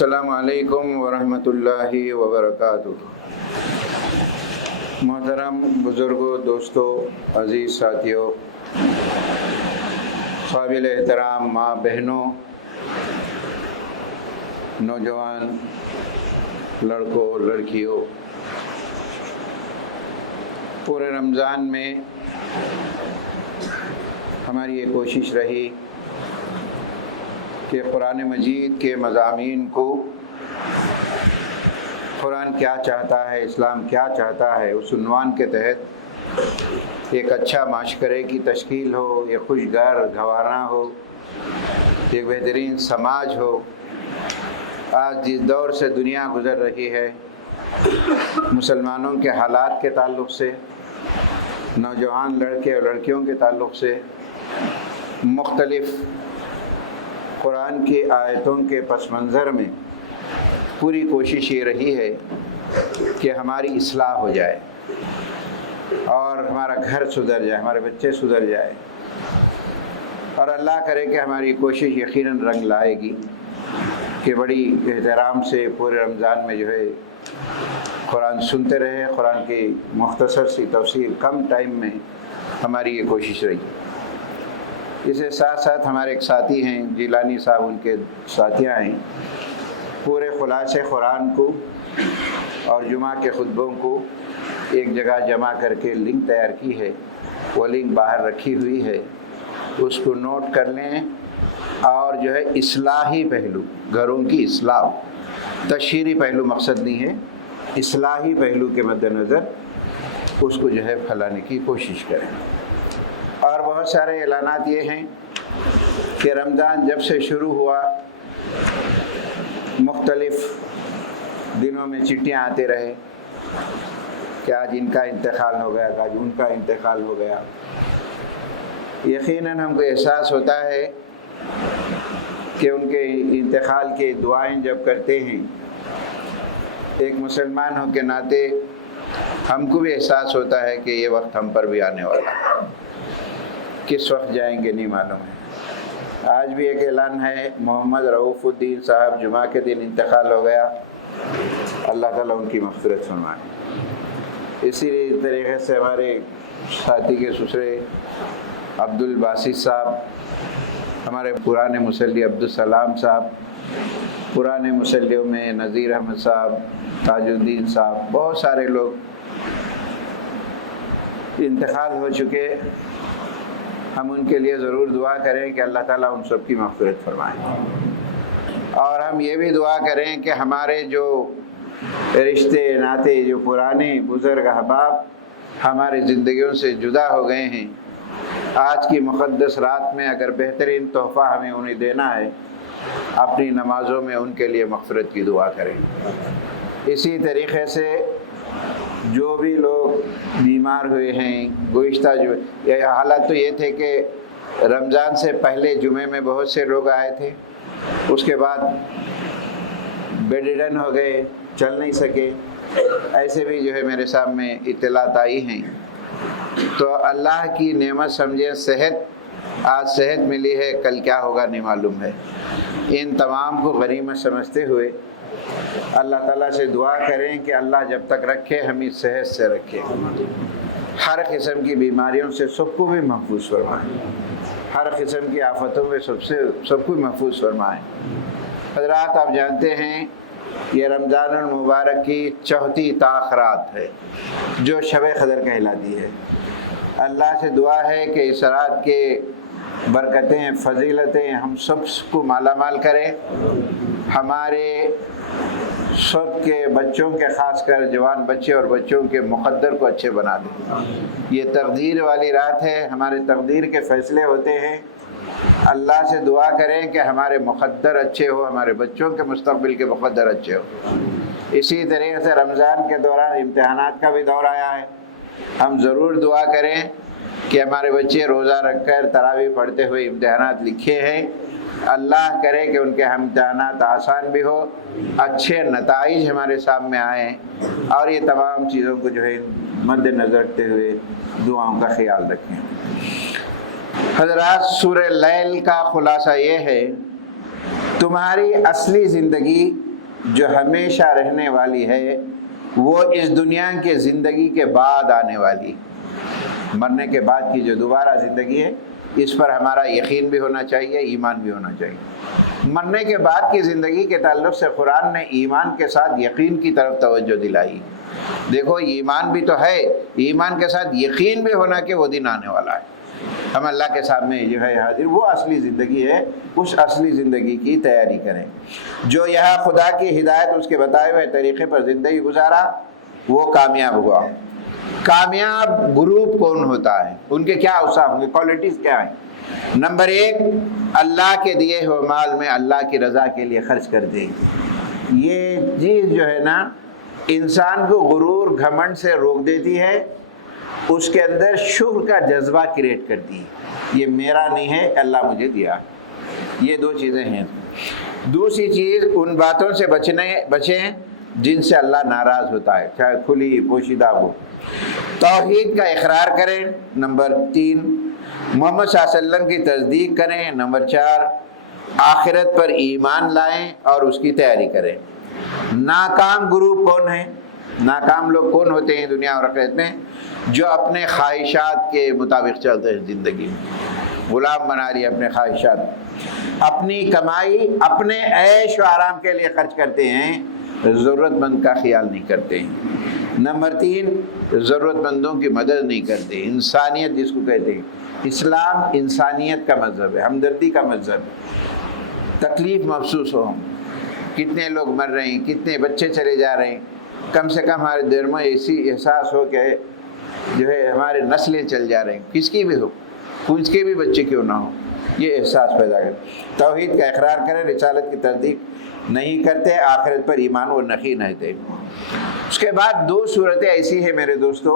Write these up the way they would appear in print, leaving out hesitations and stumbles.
السلام علیکم ورحمۃ اللہ وبرکاتہ۔ محترم بزرگوں، دوستوں، عزیز ساتھیوں، قابل احترام ماں بہنوں، نوجوان لڑکوں لڑکیوں، پورے رمضان میں ہماری یہ کوشش رہی کہ قرآن مجید کے مضامین کو، قرآن کیا چاہتا ہے، اسلام کیا چاہتا ہے، اس عنوان کے تحت ایک اچھا معاشرے کی تشکیل ہو، ایک خوشگوار گھرانہ ہو، ایک بہترین سماج ہو۔ آج جس دور سے دنیا گزر رہی ہے، مسلمانوں کے حالات کے تعلق سے، نوجوان لڑکے اور لڑکیوں کے تعلق سے، مختلف قرآن کی آیتوں کے پس منظر میں پوری کوشش یہ رہی ہے کہ ہماری اصلاح ہو جائے اور ہمارا گھر سدھر جائے، ہمارے بچے سدھر جائے، اور اللہ کرے کہ ہماری کوشش یقیناً رنگ لائے گی کہ بڑی احترام سے پورے رمضان میں جو ہے قرآن سنتے رہے۔ قرآن کی مختصر سی تفسیر کم ٹائم میں ہماری یہ کوشش رہی۔ اس کے ساتھ ساتھ ہمارے ایک ساتھی ہیں جیلانی صاحب، ان کے ساتھیاں ہیں، پورے خلاصے قرآن کو اور جمعہ کے خطبوں کو ایک جگہ جمع کر کے لنک تیار کی ہے، وہ لنک باہر رکھی ہوئی ہے، اس کو نوٹ کر لیں، اور جو ہے اصلاحی پہلو، گھروں کی اصلاح، تشہیری پہلو مقصد نہیں ہے، اصلاحی پہلو کے مد نظر اس کو جو ہے پھیلانے کی کوشش کریں۔ اور بہت سارے اعلانات یہ ہیں کہ رمضان جب سے شروع ہوا، مختلف دنوں میں چٹھیاں آتے رہے کہ آج ان کا انتقال ہو گیا، آج ان کا انتقال ہو گیا۔ یقیناً ہم کو احساس ہوتا ہے کہ ان کے انتقال کی دعائیں جب کرتے ہیں، ایک مسلمان ہو کے ناطے ہم کو بھی احساس ہوتا ہے کہ یہ وقت ہم پر بھی آنے والا ہے، کس وقت جائیں گے نہیں معلوم ہے۔ آج بھی ایک اعلان ہے، محمد رؤف الدین صاحب جمعہ کے دن انتقال ہو گیا، اللہ تعالیٰ ان کی مغفرت فرمائے۔ اسی طریقے سے ہمارے ساتھی کے سسرے عبدالباسط صاحب، ہمارے پرانے مصلی عبدالسلام صاحب، پرانے مصلیوں میں نذیر احمد صاحب، تاج الدین صاحب، بہت سارے لوگ انتقال ہو چکے۔ ہم ان کے لیے ضرور دعا کریں کہ اللہ تعالیٰ ان سب کی مغفرت فرمائے، اور ہم یہ بھی دعا کریں کہ ہمارے جو رشتے ناتے، جو پرانے بزرگ احباب ہماری زندگیوں سے جدا ہو گئے ہیں، آج کی مقدس رات میں اگر بہترین تحفہ ہمیں انہیں دینا ہے، اپنی نمازوں میں ان کے لیے مغفرت کی دعا کریں۔ اسی طریقے سے جو بھی لوگ بیمار ہوئے ہیں، گزشتہ یہ حالت تو یہ تھے کہ رمضان سے پہلے جمعے میں بہت سے لوگ آئے تھے، اس کے بعد بیڈ ریڈن ہو گئے، چل نہیں سکے، ایسے بھی جو ہے میرے سامنے اطلاعات آئی ہیں۔ تو اللہ کی نعمت سمجھے، صحت، آج صحت ملی ہے، کل کیا ہوگا نہیں معلوم ہے۔ ان تمام کو غنیمت سمجھتے ہوئے اللہ تعالیٰ سے دعا کریں کہ اللہ جب تک رکھے ہمیں صحت سے رکھے، ہر قسم کی بیماریوں سے سب کو بھی محفوظ فرمائے، ہر قسم کی آفتوں میں سب کو محفوظ فرمائے۔ حضرات، آپ جانتے ہیں یہ رمضان المبارک کی چوتھی تاخرات ہے جو شب قدر کہلاتی ہے۔ اللہ سے دعا ہے کہ اس رات کے برکتیں، فضیلتیں ہم سب کو مالا مال کرے، ہمارے سب کے بچوں کے، خاص کر جوان بچے اور بچوں کے مقدر کو اچھے بنا دے۔ یہ تقدیر والی رات ہے، ہمارے تقدیر کے فیصلے ہوتے ہیں۔ اللہ سے دعا کریں کہ ہمارے مقدر اچھے ہو، ہمارے بچوں کے مستقبل کے مقدر اچھے ہو۔ اسی طریقے سے رمضان کے دوران امتحانات کا بھی دور آیا ہے، ہم ضرور دعا کریں کہ ہمارے بچے روزہ رکھ کر تراویح پڑھتے ہوئے امتحانات لکھے ہیں، اللہ کرے کہ ان کے امتحانات آسان بھی ہو، اچھے نتائج ہمارے سامنے آئیں، اور یہ تمام چیزوں کو جو ہے مد نظر رکھتے ہوئے دعاؤں کا خیال رکھیں۔ حضرات، سورہ لیل کا خلاصہ یہ ہے، تمہاری اصلی زندگی جو ہمیشہ رہنے والی ہے وہ اس دنیا کے زندگی کے بعد آنے والی، مرنے کے بعد کی جو دوبارہ زندگی ہے، اس پر ہمارا یقین بھی ہونا چاہیے، ایمان بھی ہونا چاہیے۔ مرنے کے بعد کی زندگی کے تعلق سے قرآن نے ایمان کے ساتھ یقین کی طرف توجہ دلائی۔ دیکھو ایمان بھی تو ہے، ایمان کے ساتھ یقین بھی ہونا کہ وہ دن آنے والا ہے، ہم اللہ کے سامنے جو ہے حاضر، وہ اصلی زندگی ہے، اس اصلی زندگی کی تیاری کریں۔ جو یہاں خدا کی ہدایت اس کے بتائے ہوئے طریقے پر زندگی گزارا وہ کامیاب ہوا۔ کامیاب گروپ کون ہوتا ہے، ان کے کیا اوصاف ہوں گے، کوالٹیز کیا ہیں؟ نمبر 1، اللہ کے دیے ہوئے مال میں اللہ کی رضا کے لیے خرچ کر دیں۔ یہ چیز جو ہے نا انسان کو غرور گھمنڈ سے روک دیتی ہے، اس کے اندر شکر کا جذبہ کریٹ کرتی ہے، یہ میرا نہیں ہے، اللہ مجھے دیا۔ یہ 2 چیزیں ہیں۔ دوسری چیز، ان باتوں سے بچیں جن سے اللہ ناراض ہوتا ہے، چاہے کھلی پوشیدہ ہو۔ توحید کا اقرار کریں، نمبر 3۔ محمد صلی اللہ علیہ وسلم کی تصدیق کریں، نمبر 4۔ آخرت پر ایمان لائیں اور اس کی تیاری کریں۔ ناکام گروپ کون ہیں؟ ناکام لوگ کون ہوتے ہیں دنیا اور آخرت میں؟ جو اپنے خواہشات کے مطابق چلتے ہیں، زندگی میں غلام بنا رہی اپنے خواہشات، اپنی کمائی اپنے عیش و آرام کے لیے خرچ کرتے ہیں، ضرورت مند کا خیال نہیں کرتے ہیں۔ نمبر 3، ضرورت مندوں کی مدد نہیں کرتے۔ انسانیت جس کو کہتے ہیں، اسلام انسانیت کا مذہب ہے، ہمدردی کا مذہب ہے۔ تکلیف محسوس ہو، کتنے لوگ مر رہے ہیں، کتنے بچے چلے جا رہے ہیں، کم سے کم ہمارے دل میں ایسی احساس ہو کہ جو ہے ہمارے نسلیں چل جا رہے ہیں، کس کی بھی ہو، کچھ کے بھی بچے کیوں نہ ہو، یہ احساس پیدا کریں۔ توحید کا اقرار کریں، رسالت کی تصدیق نہیں کرتے، آخرت پر ایمان و یقین رہتے۔ اس کے بعد 2 صورتیں ایسی ہیں میرے دوستو،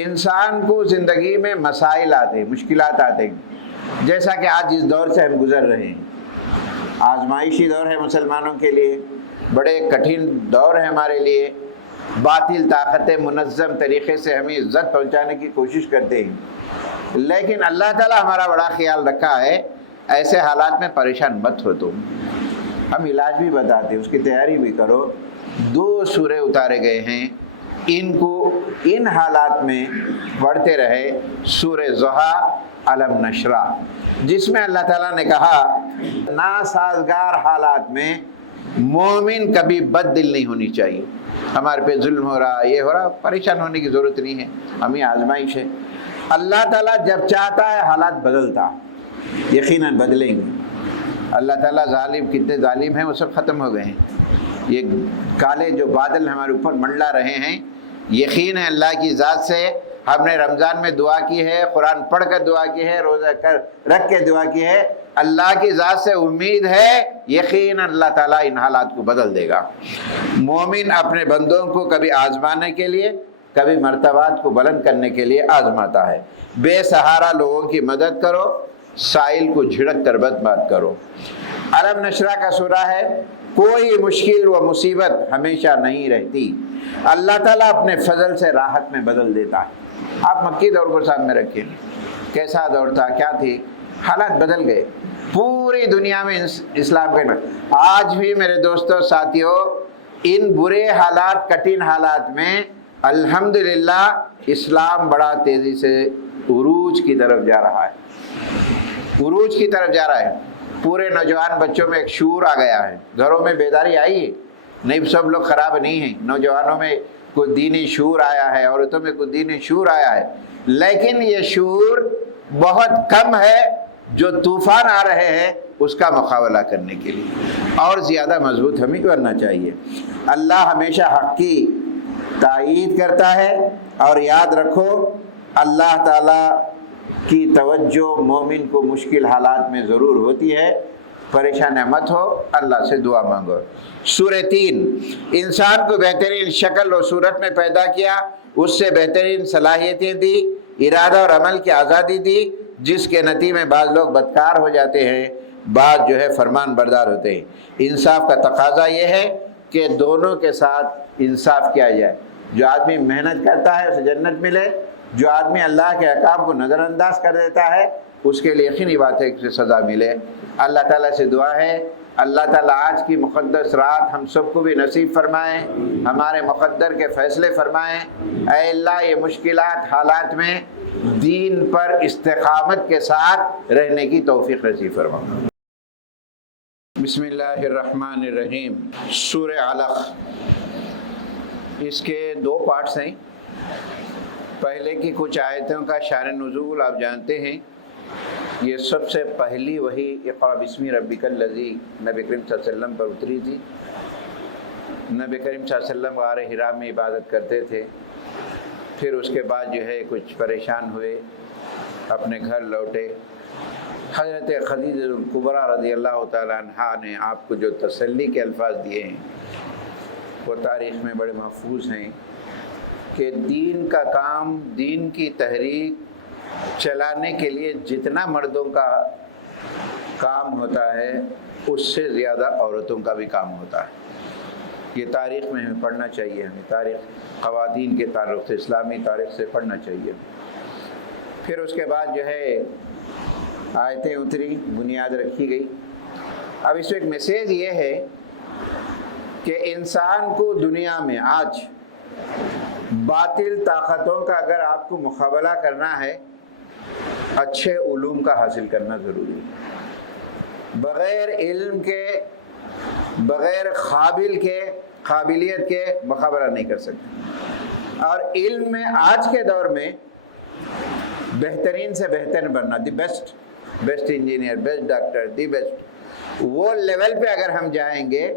انسان کو زندگی میں مسائل آتے ہیں، مشکلات آتے ہیں، جیسا کہ آج جس دور سے ہم گزر رہے ہیں، آزمائشی دور ہے مسلمانوں کے لیے، بڑے کٹھن دور ہے ہمارے لیے۔ باطل طاقتیں منظم طریقے سے ہمیں عزت پہنچانے کی کوشش کرتے ہیں، لیکن اللہ تعالیٰ ہمارا بڑا خیال رکھا ہے، ایسے حالات میں پریشان مت ہو تم، ہم علاج بھی بتاتے ہیں، اس کی تیاری بھی کرو۔ 2 سورے اتارے گئے ہیں، ان کو ان حالات میں پڑھتے رہے۔ سورہ ضحیٰ، علم نشرہ، جس میں اللہ تعالیٰ نے کہا ناسازگار حالات میں مومن کبھی بد دل نہیں ہونی چاہیے۔ ہمارے پہ ظلم ہو رہا، یہ ہو رہا، پریشان ہونے کی ضرورت نہیں ہے، ہمیں آزمائش ہے۔ اللہ تعالیٰ جب چاہتا ہے حالات بدلتا، یقیناً بدلیں گے۔ اللہ تعالیٰ ظالم، کتنے ظالم ہیں وہ سب ختم ہو گئے ہیں۔ یہ کالے جو بادل ہمارے اوپر منڈلا رہے ہیں، یقین ہے اللہ کی ذات سے، ہم نے رمضان میں دعا کی ہے، قرآن پڑھ کر دعا کی ہے، روزہ رکھ کے دعا کی ہے، اللہ کی ذات سے امید ہے یقین اللہ تعالیٰ ان حالات کو بدل دے گا۔ مومن اپنے بندوں کو کبھی آزمانے کے لیے، کبھی مرتبات کو بلند کرنے کے لیے آزماتا ہے۔ بے سہارا لوگوں کی مدد کرو، سائل کو جھڑک کر مت کرو۔ علم نشرہ کا سورہ ہے۔ کوئی مشکل و مصیبت ہمیشہ نہیں رہتی، اللہ تعالیٰ اپنے فضل سے راحت میں بدل دیتا ہے۔ آپ مکی دور کو سامنے رکھیں، کیسا دور تھا، کیا تھی، حالات بدل گئے پوری دنیا میں اسلام کے۔ آج بھی میرے دوستوں ساتھیوں، ان برے حالات، کٹھن حالات میں الحمدللہ اسلام بڑا تیزی سے عروج کی طرف جا رہا ہے، عروج کی طرف جا رہا ہے۔ پورے نوجوان بچوں میں ایک شعور آ گیا ہے، گھروں میں بیداری آئی ہے، نہیں سب لوگ خراب نہیں ہیں، نوجوانوں میں کوئی دینی شعور آیا ہے، عورتوں میں کوئی دینی شعور آیا ہے، لیکن یہ شعور بہت کم ہے جو طوفان آ رہے ہیں اس کا مقابلہ کرنے کے لیے، اور زیادہ مضبوط ہمیں کرنا چاہیے۔ اللہ ہمیشہ حق کی تائید کرتا ہے، اور یاد رکھو اللہ تعالیٰ کی توجہ مومن کو مشکل حالات میں ضرور ہوتی ہے۔ پریشان مت ہو، اللہ سے دعا مانگو۔ سورہ 3، انسان کو بہترین شکل و صورت میں پیدا کیا، اس سے بہترین صلاحیتیں دی، ارادہ اور عمل کی آزادی دی، جس کے نتیجے میں بعض لوگ بدکار ہو جاتے ہیں، بعض جو ہے فرمان بردار ہوتے ہیں۔ انصاف کا تقاضا یہ ہے کہ دونوں کے ساتھ انصاف کیا جائے۔ جو آدمی محنت کرتا ہے اسے جنت ملے، جو آدمی اللہ کے احکام کو نظر انداز کر دیتا ہے اس کے لیے یقینی بات ہے کہ سزا ملے۔ اللہ تعالیٰ سے دعا ہے اللہ تعالیٰ آج کی مقدس رات ہم سب کو بھی نصیب فرمائیں، ہمارے مقدر کے فیصلے فرمائیں۔ اے اللہ یہ مشکلات حالات میں دین پر استقامت کے ساتھ رہنے کی توفیق نصیب فرما۔ بسم اللہ الرحمن الرحیم۔ سورہ علق، اس کے 2 پارٹس ہیں۔ پہلے کی کچھ آیتوں کا شان نزول آپ جانتے ہیں، یہ سب سے پہلی وحی اقرأ بسم ربک الذی نبی کریم صلی اللہ علیہ وسلم پر اتری تھی۔ نبی کریم صلی اللہ علیہ وسلم غار حرا میں عبادت کرتے تھے، پھر اس کے بعد جو ہے کچھ پریشان ہوئے، اپنے گھر لوٹے۔ حضرت خدیجہ الکبریٰ رضی اللہ تعالیٰ عنہا نے آپ کو جو تسلی کے الفاظ دیے ہیں وہ تاریخ میں بڑے محفوظ ہیں کہ دین کا کام، دین کی تحریک چلانے کے لیے جتنا مردوں کا کام ہوتا ہے اس سے زیادہ عورتوں کا بھی کام ہوتا ہے۔ یہ تاریخ میں ہمیں پڑھنا چاہیے، ہمیں تاریخ خواتین کے تعلق سے، اسلامی تاریخ سے پڑھنا چاہیے۔ پھر اس کے بعد جو ہے آیتیں اتری، بنیاد رکھی گئی۔ اب اس میں ایک میسیج یہ ہے کہ انسان کو دنیا میں آج باطل طاقتوں کا اگر آپ کو مقابلہ کرنا ہے، اچھے علوم کا حاصل کرنا ضروری ہے۔ بغیر علم کے، بغیر قابلیت کے مقابلہ نہیں کر سکتے۔ اور علم میں آج کے دور میں بہترین سے بہتر بننا، the best engineer, best doctor, the best, وہ لیول پہ اگر ہم جائیں گے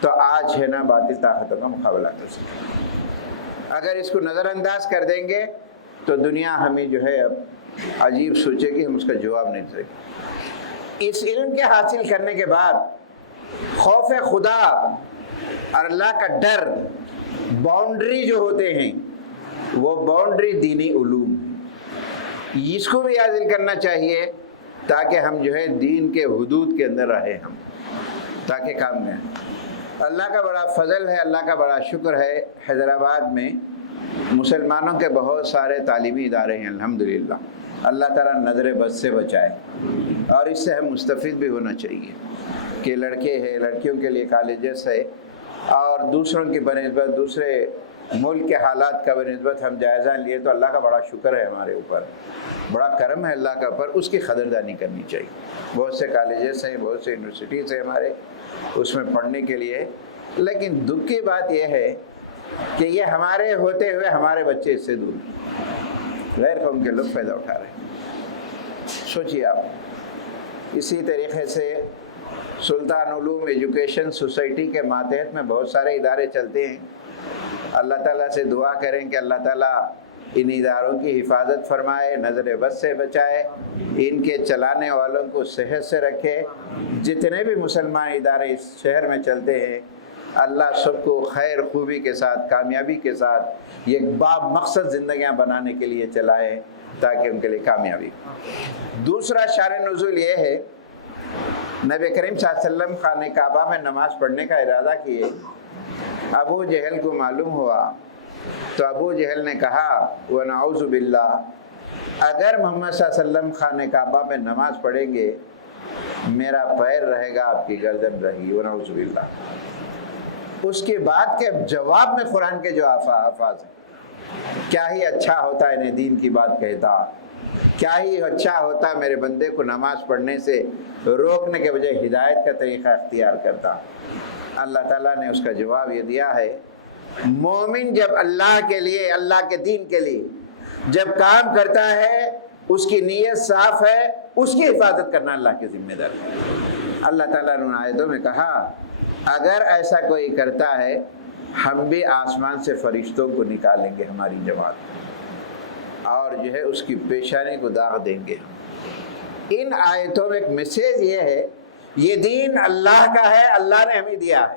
تو آج ہے نا باطل طاقتوں کا مقابلہ کر سکتے ہیں۔ اگر اس کو نظر انداز کر دیں گے تو دنیا ہمیں جو ہے اب عجیب سوچے گی، ہم اس کا جواب نہیں دیں گے۔ اس علم کے حاصل کرنے کے بعد خوف خدا اور اللہ کا ڈر، باؤنڈری جو ہوتے ہیں وہ باؤنڈری دینی علوم، اس کو بھی حاصل کرنا چاہیے تاکہ ہم جو ہے دین کے حدود کے اندر رہیں، ہم تاکہ کام میں۔ اللہ کا بڑا فضل ہے، اللہ کا بڑا شکر ہے، حیدرآباد میں مسلمانوں کے بہت سارے تعلیمی ادارے ہیں الحمدللہ۔ اللہ تعالیٰ نظر بد سے بچائے، اور اس سے ہم مستفید بھی ہونا چاہیے کہ لڑکے ہیں، لڑکیوں کے لیے کالجز ہے، اور دوسروں کی بنسبت، دوسرے ملک کے حالات کا بنسبت ہم جائزہ لیے تو اللہ کا بڑا شکر ہے، ہمارے اوپر بڑا کرم ہے اللہ کا، پر اس کی قدردانی کرنی چاہیے۔ بہت سے کالجز ہیں، بہت سے یونیورسٹیز ہیں ہمارے اس میں پڑھنے کے لیے، لیکن دکھ کی بات یہ ہے کہ یہ ہمارے ہوتے ہوئے ہمارے بچے اس سے دور، غیر قوم کے لوگ فائدہ اٹھا رہے ہیں۔ سوچیے آپ، اسی طریقے سے سلطان علوم ایجوکیشن سوسائٹی کے ماتحت میں بہت سارے ادارے چلتے ہیں۔ اللہ تعالیٰ سے دعا کریں کہ اللہ تعالیٰ ان اداروں کی حفاظت فرمائے، نظر بد سے بچائے، ان کے چلانے والوں کو صحت سے رکھے۔ جتنے بھی مسلمان ادارے اس شہر میں چلتے ہیں، اللہ سب کو خیر خوبی کے ساتھ، کامیابی کے ساتھ ایک باب مقصد زندگیاں بنانے کے لیے چلائیں تاکہ ان کے لیے کامیابی۔ دوسرا شان نزول یہ ہے، نبی کریم صلی اللہ علیہ وسلم خانہ کعبہ میں نماز پڑھنے کا ارادہ کیے، ابو جہل کو معلوم ہوا تو ابو جہل نے کہا وَنَعُوذُ بِاللَّهِ، اگر محمد صلی اللہ علیہ وسلم خانہ کعبہ میں نماز پڑھیں گے میرا پیر رہے گا، آپ کی گردن رہی، وَنَعُوذُ بِاللَّهِ۔ اس کے بعد کے جواب میں قرآن کے جو الفاظ ہیں، کیا ہی اچھا ہوتا انہیں دین کی بات کہتا، کیا ہی اچھا ہوتا میرے بندے کو نماز پڑھنے سے روکنے کے بجائے ہدایت کا طریقہ اختیار کرتا۔ اللہ تعالیٰ نے اس کا جواب یہ دیا ہے، مومن جب اللہ کے لیے، اللہ کے دین کے لیے جب کام کرتا ہے، اس کی نیت صاف ہے، اس کی حفاظت کرنا اللہ کی ذمہ داری ہے۔ اللہ تعالیٰ نے ان آیتوں میں کہا اگر ایسا کوئی کرتا ہے ہم بھی آسمان سے فرشتوں کو نکالیں گے ہماری جماعت، اور جو ہے اس کی پیشانی کو داغ دیں گے۔ ان آیتوں میں ایک میسیج یہ ہے، یہ دین اللہ کا ہے، اللہ نے ہمیں دیا ہے،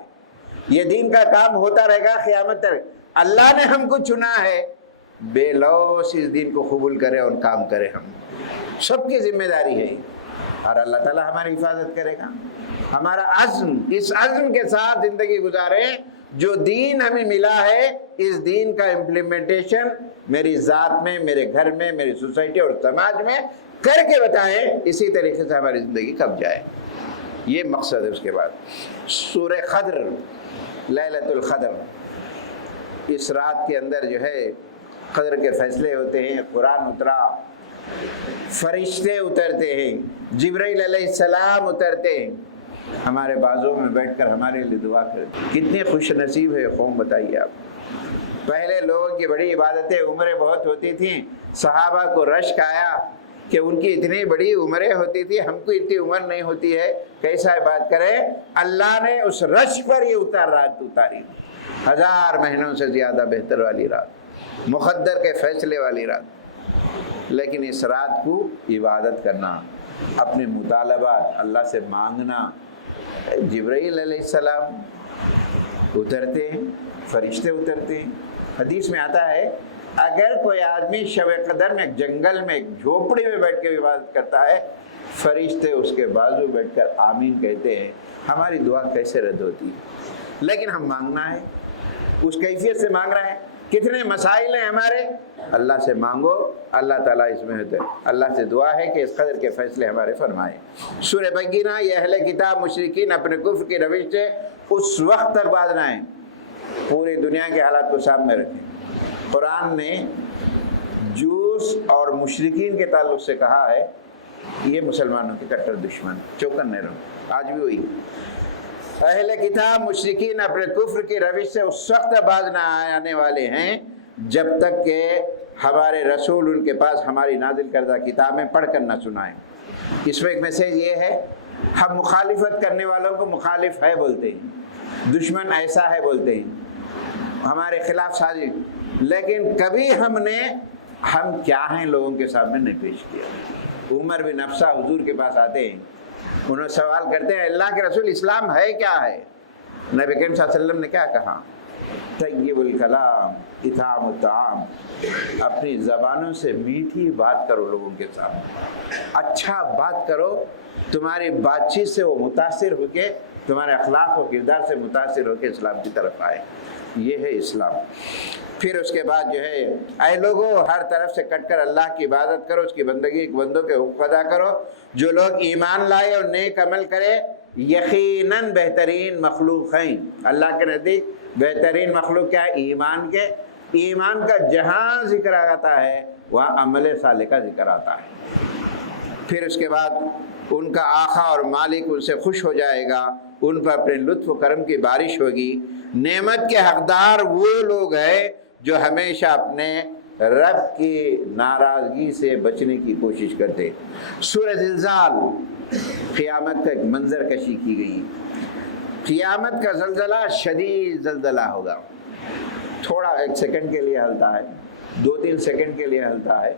یہ دین کا کام ہوتا رہے گا قیامت تک۔ اللہ نے ہم کو چنا ہے، بے لوث اس دین کو قبول کرے اور کام کرے، ہم سب کی ذمہ داری ہے، اور اللہ تعالیٰ ہماری حفاظت کرے گا۔ ہمارا عزم، اس عزم کے ساتھ زندگی گزاریں، جو دین ہمیں ملا ہے اس دین کا امپلیمنٹیشن میری ذات میں، میرے گھر میں، میری سوسائٹی اور سماج میں کر کے بتائیں، اسی طریقے سے ہماری زندگی کب جائے، یہ مقصد ہے۔ اس کے بعد سورہ قدر، لیلۃ القدر، اس رات کے اندر جو ہے قدر کے فیصلے ہوتے ہیں، قرآن اترا، فرشتے اترتے ہیں، جبرائیل علیہ السلام اترتے ہیں، ہمارے بازوں میں بیٹھ کر ہمارے لیے دعا کرتے ہیں۔ کتنے خوش نصیب ہے قوم، بتائیے آپ۔ پہلے لوگوں کی بڑی عبادتیں، عمریں بہت ہوتی تھیں، صحابہ کو رشک آیا کہ ان کی اتنی بڑی عمریں ہوتی تھی، ہم کو اتنی عمر نہیں ہوتی ہے، کیسا بات کریں۔ اللہ نے اس رشک پر یہ رات اتاری، 1000 مہینوں سے زیادہ بہتر والی رات، مقدر کے فیصلے والی رات۔ لیکن اس رات کو عبادت کرنا، اپنے مطالبات اللہ سے مانگنا، جبرائیل علیہ السلام اترتے ہیں، فرشتے اترتے ہیں۔ حدیث میں آتا ہے اگر کوئی آدمی شب قدر میں ایک جنگل میں ایک جھوپڑی میں بیٹھ کے عبادت کرتا ہے، فرشتے اس کے بازو بیٹھ کر آمین کہتے ہیں۔ ہماری دعا کیسے رد ہوتی ہے؟ لیکن ہم مانگنا ہے، اس کیفیت سے مانگ رہے ہیں۔ کتنے مسائل ہیں ہمارے، اللہ سے مانگو، اللہ تعالیٰ اس میں ہوتے ہیں۔ اللہ سے دعا ہے کہ اس قدر کے فیصلے ہمارے فرمائے۔ سورہ بینہ، یہ اہل کتاب مشرکین اپنے کفر کی روش سے اس وقت تک باز نہ آئیں، پوری دنیا کے حالات کو سامنے رکھیں۔ قرآن نے جوس اور مشرکین کے تعلق سے کہا ہے یہ مسلمانوں کے کٹر دشمن، چوکن نہیں رہو، آج بھی وہی اہل کتاب مشرکین اپنے کفر کی روش سے اس وقت باز نہ آنے والے ہیں جب تک کہ ہمارے رسول ان کے پاس ہماری نازل کردہ کتابیں پڑھ کر نہ سنائیں۔ اس میں ایک میسیج یہ ہے، ہم مخالفت کرنے والوں کو مخالف ہے بولتے ہیں، دشمن ایسا ہے بولتے ہیں، ہمارے خلاف سازش، لیکن کبھی ہم کیا ہیں لوگوں کے سامنے نہیں پیش کیا۔ عمر بن حفصہ حضور کے پاس آتے ہیں، انہوں سوال کرتے ہیں اللہ کے رسول اسلام ہے کیا ہے؟ نبی کریم صلی اللہ علیہ وسلم نے کیا کہا؟ طیب الکلام اطعام الطعام، اپنی زبانوں سے میٹھی بات کرو لوگوں کے سامنے، اچھا بات کرو، تمہاری بات چیت سے وہ متاثر ہو کے، تمہارے اخلاق و کردار سے متاثر ہو کے اسلام کی طرف آئے۔ یہ ہے اسلام۔ پھر اس کے بعد جو ہے اے لوگوں ہر طرف سے کٹ کر اللہ کی عبادت کرو، اس کی بندگی بندوں کے حقوق ادا کرو۔ جو لوگ ایمان لائے اور نیک عمل کرے یقیناً بہترین مخلوق ہیں۔ اللہ کے نزدیک بہترین مخلوق کیا ہے؟ ایمان کے، ایمان کا جہاں ذکر آتا ہے وہاں عمل صالح کا ذکر آتا ہے۔ پھر اس کے بعد ان کا آقا اور مالک ان سے خوش ہو جائے گا، ان پر اپنے لطف و کرم کی بارش ہوگی۔ نعمت کے حقدار وہ لوگ ہیں جو ہمیشہ اپنے رب کی ناراضگی سے بچنے کی کوشش کرتے۔ سورہ زلزال، قیامت کا ایک منظر کشی کی گئی۔ قیامت کا زلزلہ شدید زلزلہ ہوگا، تھوڑا ایک سیکنڈ کے لیے ہلتا ہے، 2-3 سیکنڈ کے لیے ہلتا ہے،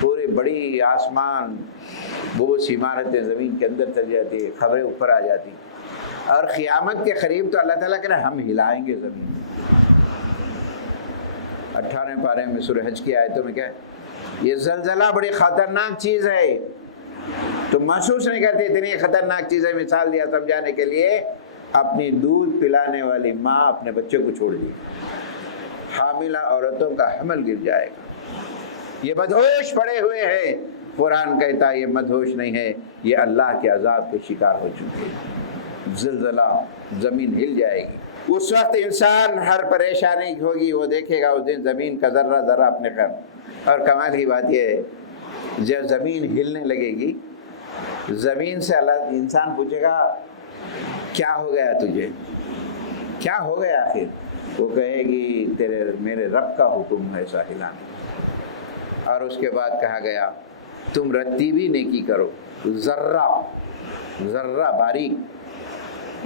پوری بڑی آسمان بہت سی عمارتیں زمین کے اندر چل جاتی ہے، خبریں اوپر آ جاتی، اور قیامت کے قریب تو اللہ تعالیٰ کہہ رہے ہم ہلائیں گے زمین۔ 18 پارے میں سورہ حج کی آیتوں میں کیا ہے؟ یہ زلزلہ بڑی خطرناک چیز ہے، تو محسوس نہیں کرتے اتنی خطرناک چیز ہے۔ مثال دیا سمجھانے کے لیے، اپنی دودھ پلانے والی ماں اپنے بچے کو چھوڑ دی، حاملہ عورتوں کا حمل گر جائے گا، یہ مدہوش پڑے ہوئے ہیں۔ قرآن کہتا ہے یہ مدہوش نہیں ہے، یہ اللہ کے عذاب کے شکار ہو چکے ہیں۔ زلزلہ، زمین ہل جائے گی، اس وقت انسان ہر پریشانی ہوگی، وہ دیکھے گا اس دن زمین کا ذرہ ذرہ اپنے قدم۔ اور کمال کی بات یہ ہے جب زمین ہلنے لگے گی، زمین سے اللہ انسان پوچھے گا کیا ہو گیا تجھے، کیا ہو گیا آخر؟ وہ کہے گی میرے رب کا حکم ہے ایسا ہلانے۔ اور اس کے بعد کہا گیا تم رتی بھی نیکی کرو، ذرہ ذرہ باریک،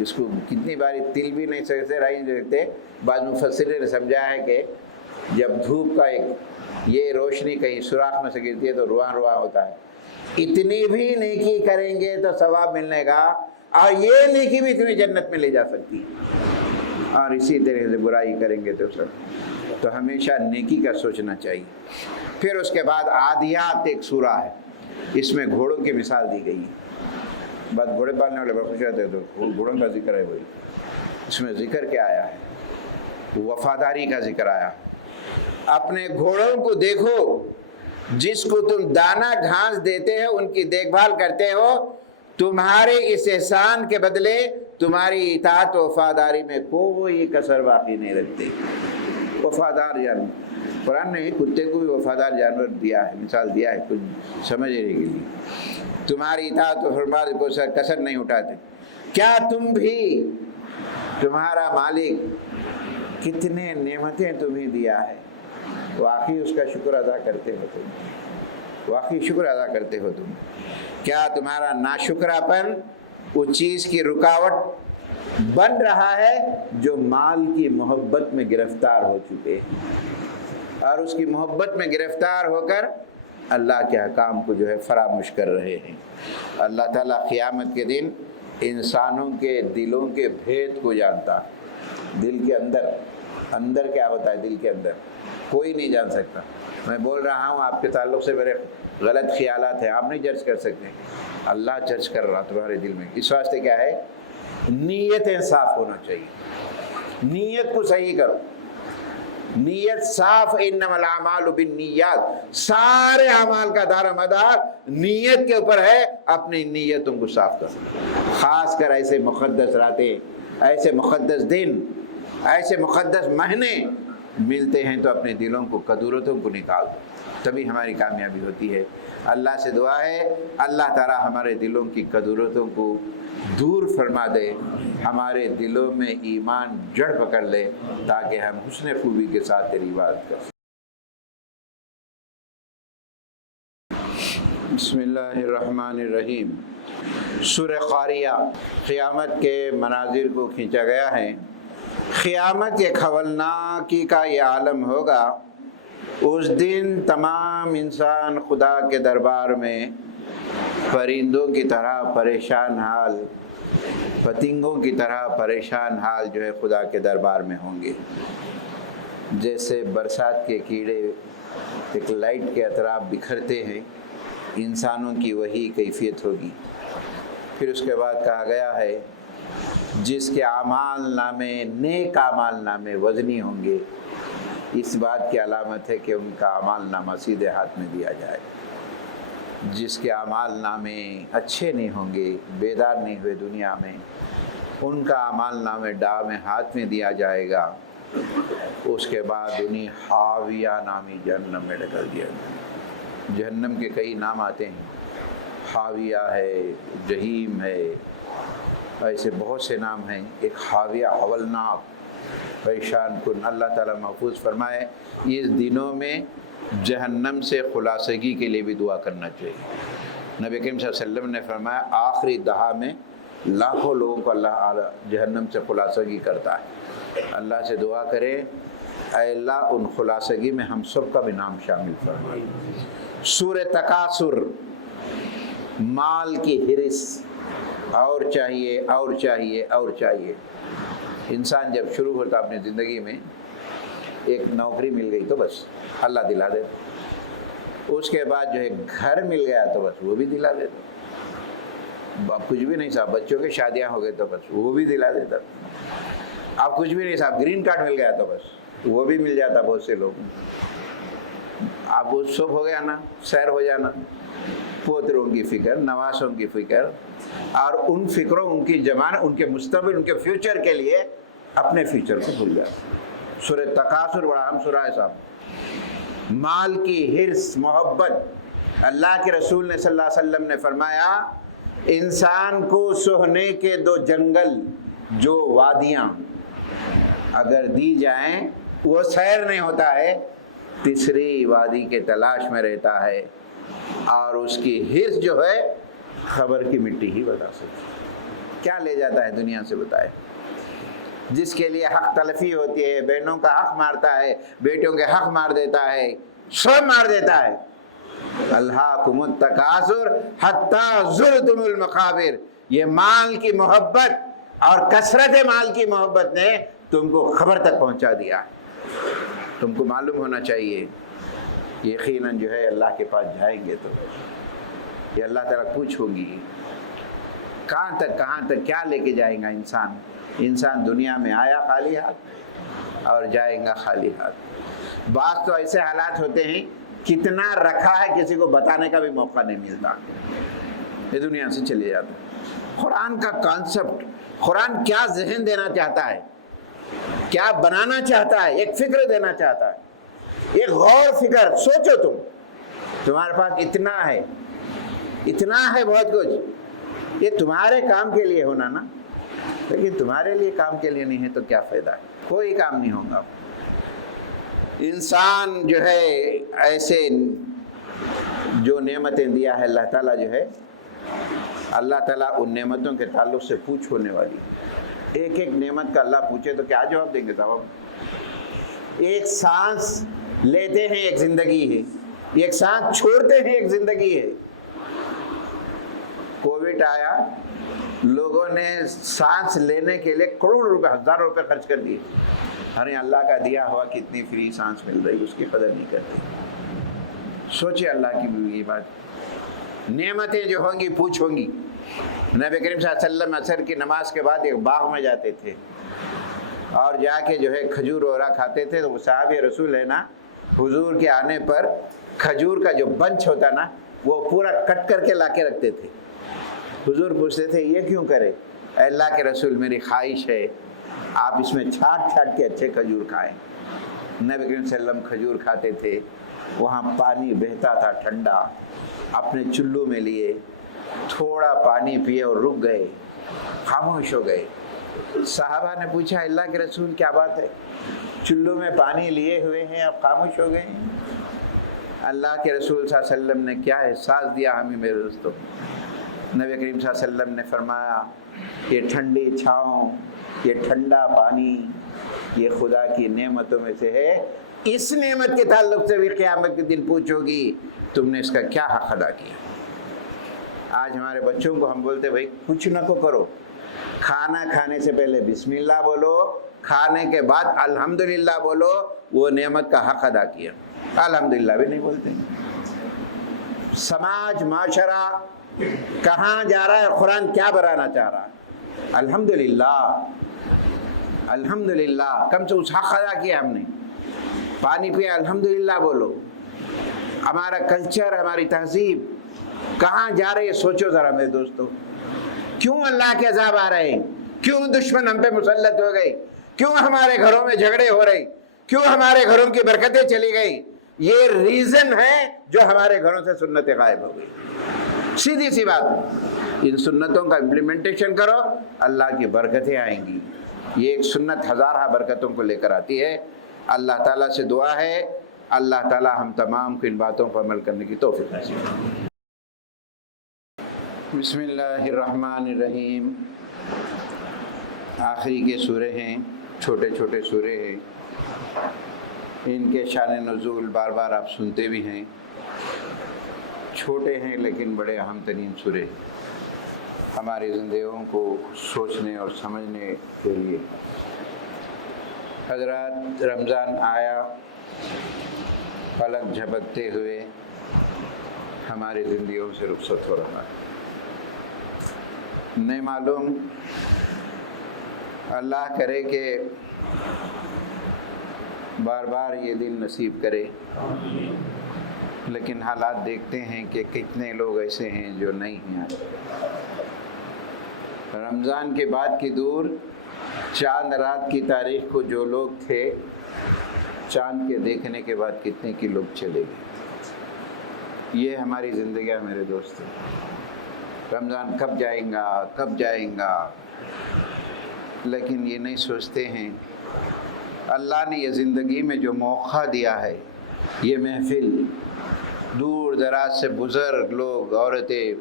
اس کو کتنی باری تل بھی نہیں سکتے، رائی نہیں سکتے۔ بعض مفسرین نے سمجھا ہے کہ جب دھوپ کا ایک یہ روشنی کہیں سوراخ میں سے گرتی ہے تو رواں رواں ہوتا ہے، اتنی بھی نیکی کریں گے تو ثواب ملنے گا، اور یہ نیکی بھی تمہیں جنت میں لے جا سکتی ہے، اور اسی طرح سے برائی کریں گے تو ہمیشہ نیکی کا سوچنا چاہیے۔ پھر اس کے بعد عادیات ایک سورہ ہے، اس میں گھوڑوں کی مثال دی گئی ہے۔ بس گھوڑے پالنے والے بڑے خوش رہتے ہیں تو گھوڑوں کا ذکر ہے، وہی اس میں ذکر کیا آیا ہے؟ وفاداری کا ذکر آیا۔ اپنے گھوڑوں کو دیکھو جس کو تم دانا گھاس دیتے ہو، ان کی دیکھ بھال کرتے ہو، تمہارے اس احسان کے بدلے تمہاری اطاعت و وفاداری میں کوئی کسر باقی نہیں رکھتے۔ وفادار جانور، قرآن نے کتے کو بھی وفادار جانور دیا ہے، مثال دیا ہے کچھ سمجھنے کے لیے۔ تمہاری اطاعت و فرمان کو کسر نہیں اٹھاتے۔ کیا تم بھی، تمہارا مالک کتنے نعمتیں تمہیں دیا ہے، واقعی اس کا شکر ادا کرتے ہو تم؟ واقعی شکر ادا کرتے ہو تم؟ کیا تمہارا ناشکراپن اس چیز کی رکاوٹ بن رہا ہے جو مال کی محبت میں گرفتار ہو چکے ہیں، اور اس کی محبت میں گرفتار ہو کر اللہ کے احکام کو جو ہے فراموش کر رہے ہیں؟ اللہ تعالیٰ قیامت کے دن انسانوں کے دلوں کے بھید کو جانتا ہے۔ دل کے اندر کیا ہوتا ہے، دل کے اندر کوئی نہیں جان سکتا۔ میں بول رہا ہوں آپ کے تعلق سے میرے غلط خیالات ہیں، آپ نہیں جج کر سکتے، اللہ جج کر رہا تمہارے دل میں۔ اس واسطے کیا ہے، نیتیں صاف ہونا چاہیے، نیت کو صحیح کرو، نیت صاف۔ انما الاعمال بالنیات، سارے اعمال کا دار مدار نیت کے اوپر ہے۔ اپنی نیتوں کو صاف کرو، خاص کر ایسے مقدس راتیں، ایسے مقدس دن، ایسے مقدس مہینے ملتے ہیں تو اپنے دلوں کو قدورتوں کو نکال دو، تبھی ہماری کامیابی ہوتی ہے۔ اللہ سے دعا ہے اللہ تعالی ہمارے دلوں کی قدورتوں کو دور فرما دے، ہمارے دلوں میں ایمان جڑ پکڑ لے، تاکہ ہم حسن خوبی کے ساتھ تیری عبادت کر سکیں۔ بسم اللہ الرحمن الرحیم۔ سورہ قاریہ قیامت کے مناظر کو کھینچا گیا ہے۔ قیامت ایک ہولناکی کا یہ عالم ہوگا۔ اس دن تمام انسان خدا کے دربار میں پرندوں کی طرح پریشان حال، پتنگوں کی طرح پریشان حال جو ہے خدا کے دربار میں ہوں گے۔ جیسے برسات کے کیڑے ایک لائٹ کے اطراف بکھرتے ہیں، انسانوں کی وہی کیفیت ہوگی۔ پھر اس کے بعد کہا گیا ہے جس کے اعمال نامے، نیک اعمال نامے وزنی ہوں گے، اس بات کی علامت ہے کہ ان کا اعمال نامہ سیدھے ہاتھ میں دیا جائے۔ جس کے اعمال نامے اچھے نہیں ہوں گے، بیدار نہیں ہوئے دنیا میں، ان کا اعمال نامے دائیں ہاتھ میں دیا جائے گا۔ اس کے بعد انہیں حاویہ نامی جہنم میں ڈال دیا جائے۔ جہنم کے کئی نام آتے ہیں، حاویہ ہے، جہیم ہے، ایسے بہت سے نام ہیں۔ ایک حاویہ ہولناک، پریشان کن۔ اللہ تعالیٰ محفوظ فرمائے۔ اس دنوں میں جہنم سے خلاصگی کے لیے بھی دعا کرنا چاہیے۔ نبی کریم صلی اللہ علیہ وسلم نے فرمایا آخری دہا میں لاکھوں لوگوں کو اللہ جہنم سے خلاصگی کرتا ہے۔ اللہ سے دعا کرے اے اللہ ان خلاصگی میں ہم سب کا بھی نام شامل فرمائے۔ سورہ تکاثر، مال کی ہرس، اور چاہیے اور چاہیے اور چاہیے۔ انسان جب شروع ہوتا اپنی زندگی میں، ایک نوکری مل گئی تو بس اللہ دلا دیتا، اس کے بعد جو ہے گھر مل گیا تو بس وہ بھی دلا دیتا، اب کچھ بھی نہیں صاحب، بچوں کے شادیاں ہو گئے تو بس وہ بھی دلا دیتا، اب کچھ بھی نہیں صاحب، گرین کارڈ مل گیا تو بس وہ بھی مل جاتا بہت سے لوگ۔ اب وہ سب ہو گیا نا، سیر ہو جانا، پوتروں کی فکر، نواسوں کی فکر، اور ان فکروں، ان کی جمان، ان کے مستقبل، ان کے فیوچر کے لیے اپنے فیوچر کو بھول جاتا۔ سورہ تکاثر بڑا اہم سورہ ہے صاحب۔ مال کی ہرس، محبت۔ اللہ کے رسول نے صلی اللہ علیہ وسلم نے فرمایا انسان کو سونے کے دو جنگل، جو وادیاں اگر دی جائیں وہ سیر نہیں ہوتا ہے، تیسری وادی کے تلاش میں رہتا ہے، اور اس کی ہرس جو ہے خبر کی مٹی ہی بتا سکتی۔ کیا لے جاتا ہے دنیا سے بتائے؟ جس کے لیے حق تلفی ہوتی ہے، بہنوں کا حق مارتا ہے، بیٹوں کے حق مار دیتا ہے، سب مار دیتا ہے۔ الہاکم التکاثر حتی زرتم المقابر۔ یہ مال کی محبت اور کثرت مال کی محبت نے تم کو خبر تک پہنچا دیا۔ تم کو معلوم ہونا چاہیے یقیناً جو ہے اللہ کے پاس جائیں گے تو یہ اللہ تعالیٰ پوچھوں گی کہاں تک کیا لے کے جائیں گا انسان۔ انسان دنیا میں آیا خالی ہاتھ اور جائیں گا خالی ہاتھ۔ بعض تو ایسے حالات ہوتے ہیں کتنا رکھا ہے کسی کو بتانے کا بھی موقع نہیں ملتا، یہ دنیا سے چلے جاتا۔ قرآن کا کانسیپٹ، قرآن کیا ذہن دینا چاہتا ہے، کیا بنانا چاہتا ہے، ایک فکر دینا چاہتا ہے، ایک غور فکر۔ سوچو تمہارے پاس اتنا ہے بہت کچھ، یہ تمہارے کام کے لیے ہونا نا، لیکن تمہارے لیے کام کے لیے نہیں ہے تو کیا فائدہ ہے، کوئی کام نہیں ہوگا۔ انسان جو ہے ایسے جو نعمتیں دیا ہے اللہ تعالیٰ جو ہے، اللہ تعالیٰ ان نعمتوں کے تعلق سے پوچھ ہونے والی، ایک ایک نعمت کا اللہ پوچھے تو کیا جواب دیں گے صاحب؟ ایک سانس لیتے ہیں ایک زندگی ہے، ایک سانس چھوڑتے ہیں ایک زندگی ہے۔ کووڈ آیا، لوگوں نے سانس لینے کے لیے کروڑ روپے، ہزار روپے خرچ کر دیے، ارے اللہ کا دیا ہوا کتنی فری سانس مل رہی، اس کی قدر نہیں کرتے۔ سوچے اللہ کی یہ بات، نعمتیں جو ہوں گی پوچھ ہوں گی۔ نبی کریم صلی اللہ علیہ وسلم عصر کی نماز کے بعد ایک باغ میں جاتے تھے اور جا کے جو ہے کھجور وغیرہ کھاتے تھے، تو وہ صحابی رسول ہے نا، حضور کے آنے پر کھجور کا جو بنچ ہوتا نا وہ پورا کٹ کر کے لا کے رکھتے تھے۔ حضور پوچھتے تھے یہ کیوں کرے؟ اے اللہ کے رسول میری خواہش ہے آپ اس میں چھانٹ کے اچھے کھجور کھائیں۔ نبی کریم صلی اللہ علیہ وسلم کھجور کھاتے تھے، وہاں پانی بہتا تھا ٹھنڈا، اپنے چلو میں لیے، تھوڑا پانی پیے اور رک گئے، خاموش ہو گئے۔ صحابہ نے پوچھا اللہ کے رسول کیا بات ہے، چلو میں پانی لیے ہوئے ہیں آپ خاموش ہو گئے ہیں؟ اللہ کے رسول صلی اللہ علیہ وسلم نے کیا احساس دیا ہمیں میرے دوستوں؟ نبی کریم صلی اللہ علیہ وسلم نے فرمایا یہ ٹھنڈی چھاؤں، یہ ٹھنڈا پانی، یہ خدا کی نعمتوں میں سے ہے، اس نعمت کے تعلق سے بھی قیامت کے دن پوچھو گی تم نے اس کا کیا حق ادا کیا۔ آج ہمارے بچوں کو ہم بولتے بھائی کچھ نہ کو کرو، کھانا کھانے سے پہلے بسم اللہ بولو، کھانے کے بعد الحمدللہ بولو، وہ نعمت کا حق ادا کیا۔ الحمدللہ بھی نہیں بولتے۔ سماج معاشرہ کہاں جا رہا ہے، قرآن کیا بنانا چاہ رہا ہے؟ الحمدللہ، الحمدللہ، کم سے اس حق ادا کیا ہم نے۔ پانی پیا الحمدللہ بولو۔ ہمارا کلچر، ہماری تہذیب کہاں جا رہی ہے سوچو ذرا میرے دوستو۔ کیوں اللہ کے عذاب آ رہے ہیں؟ کیوں دشمن ہم پہ مسلط ہو گئے؟ کیوں ہمارے گھروں میں جھگڑے ہو رہے؟ کیوں ہمارے گھروں کی برکتیں چلی گئی؟ یہ ریزن ہے جو ہمارے گھروں سے سنتیں غائب ہو گئی۔ سیدھی سی بات، ان سنتوں کا امپلیمنٹیشن کرو، اللہ کی برکتیں آئیں گی۔ یہ ایک سنت ہزارہ برکتوں کو لے کر آتی ہے۔ اللہ تعالیٰ سے دعا ہے اللہ تعالیٰ ہم تمام کو ان باتوں پر عمل کرنے کی توفیق نصیب فرمائے۔ بسم اللہ الرحمن الرحیم۔ آخری کے سورے ہیں، چھوٹے چھوٹے سورے ہیں، ان کے شان نزول بار بار آپ سنتے بھی ہیں۔ چھوٹے ہیں لیکن بڑے اہم ترین سورے ہماری زندگیوں کو سوچنے اور سمجھنے کے لیے۔ حضرات رمضان آیا، پلک جھپکتے ہوئے ہماری زندگیوں سے رخصت ہو رہا ہے۔ نہیں معلوم، اللہ کرے کہ بار بار یہ دن نصیب کرے، لیکن حالات دیکھتے ہیں کہ کتنے لوگ ایسے ہیں جو نہیں ہیں آئے۔ رمضان کے بعد کی دور، چاند رات کی تاریخ کو جو لوگ تھے، چاند کے دیکھنے کے بعد کتنے کی لوگ چلے گئے۔ یہ ہماری زندگی ہے میرے دوستو۔ رمضان کب جائیں گا، کب جائیں گا، لیکن یہ نہیں سوچتے ہیں اللہ نے یہ زندگی میں جو موقع دیا ہے، یہ محفل، دور دراز سے بزرگ لوگ، عورتیں،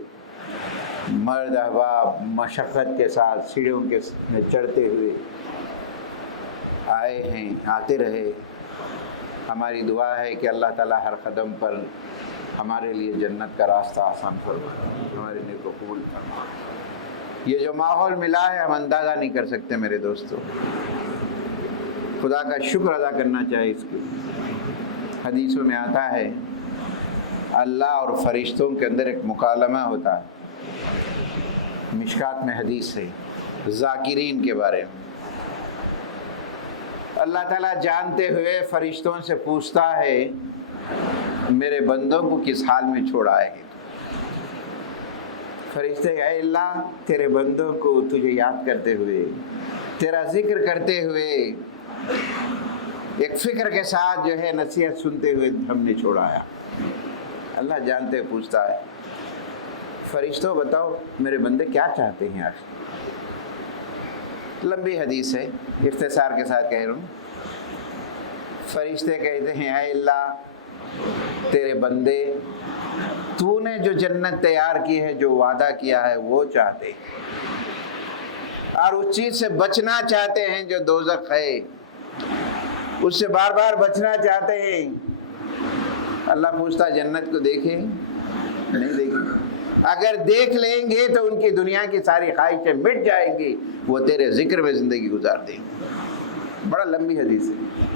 مرد احباب مشقت کے ساتھ سیڑھیوں کے میں چڑھتے ہوئے آئے ہیں، آتے رہے۔ ہماری دعا ہے کہ اللہ تعالیٰ ہر قدم پر ہمارے لیے جنت کا راستہ آسان فرمائے، ہمارے لیے قبول فرمائے۔ یہ جو ماحول ملا ہے ہم اندازہ نہیں کر سکتے میرے دوستو۔ خدا کا شکر ادا کرنا چاہیے اس کے۔ حدیثوں میں آتا ہے اللہ اور فرشتوں کے اندر ایک مکالمہ ہوتا ہے، مشکات میں حدیث ہے ذاکرین کے بارے میں۔ اللہ تعالیٰ جانتے ہوئے فرشتوں سے پوچھتا ہے میرے بندوں کو کس حال میں چھوڑ آئے گی؟ فرشتے اے اللہ تیرے بندوں کو تجھے یاد کرتے ہوئے، تیرا ذکر کرتے ہوئے، ایک فکر کے ساتھ جو ہے نصیحت سنتے ہوئے ہم نے چھوڑایا۔ اللہ جانتے پوچھتا ہے فرشتوں بتاؤ میرے بندے کیا چاہتے ہیں آج؟ لمبی حدیث ہے، اختصار کے ساتھ کہہ رہا ہوں۔ فرشتے کہتے ہیں اے اللہ تیرے بندے تو نے جو جنت تیار کی ہے، جو وعدہ کیا ہے وہ چاہتے ہیں، اور اس چیز سے بچنا چاہتے ہیں جو دوزخ ہے، اس سے بار بار بچنا چاہتے ہیں۔ اللہ پوچھتا جنت کو دیکھیں؟ نہیں دیکھیں۔ اگر دیکھ لیں گے تو ان کی دنیا کی ساری خواہشیں مٹ جائیں گی، وہ تیرے ذکر میں زندگی گزار دیں گے۔ بڑا لمبی حدیث ہے۔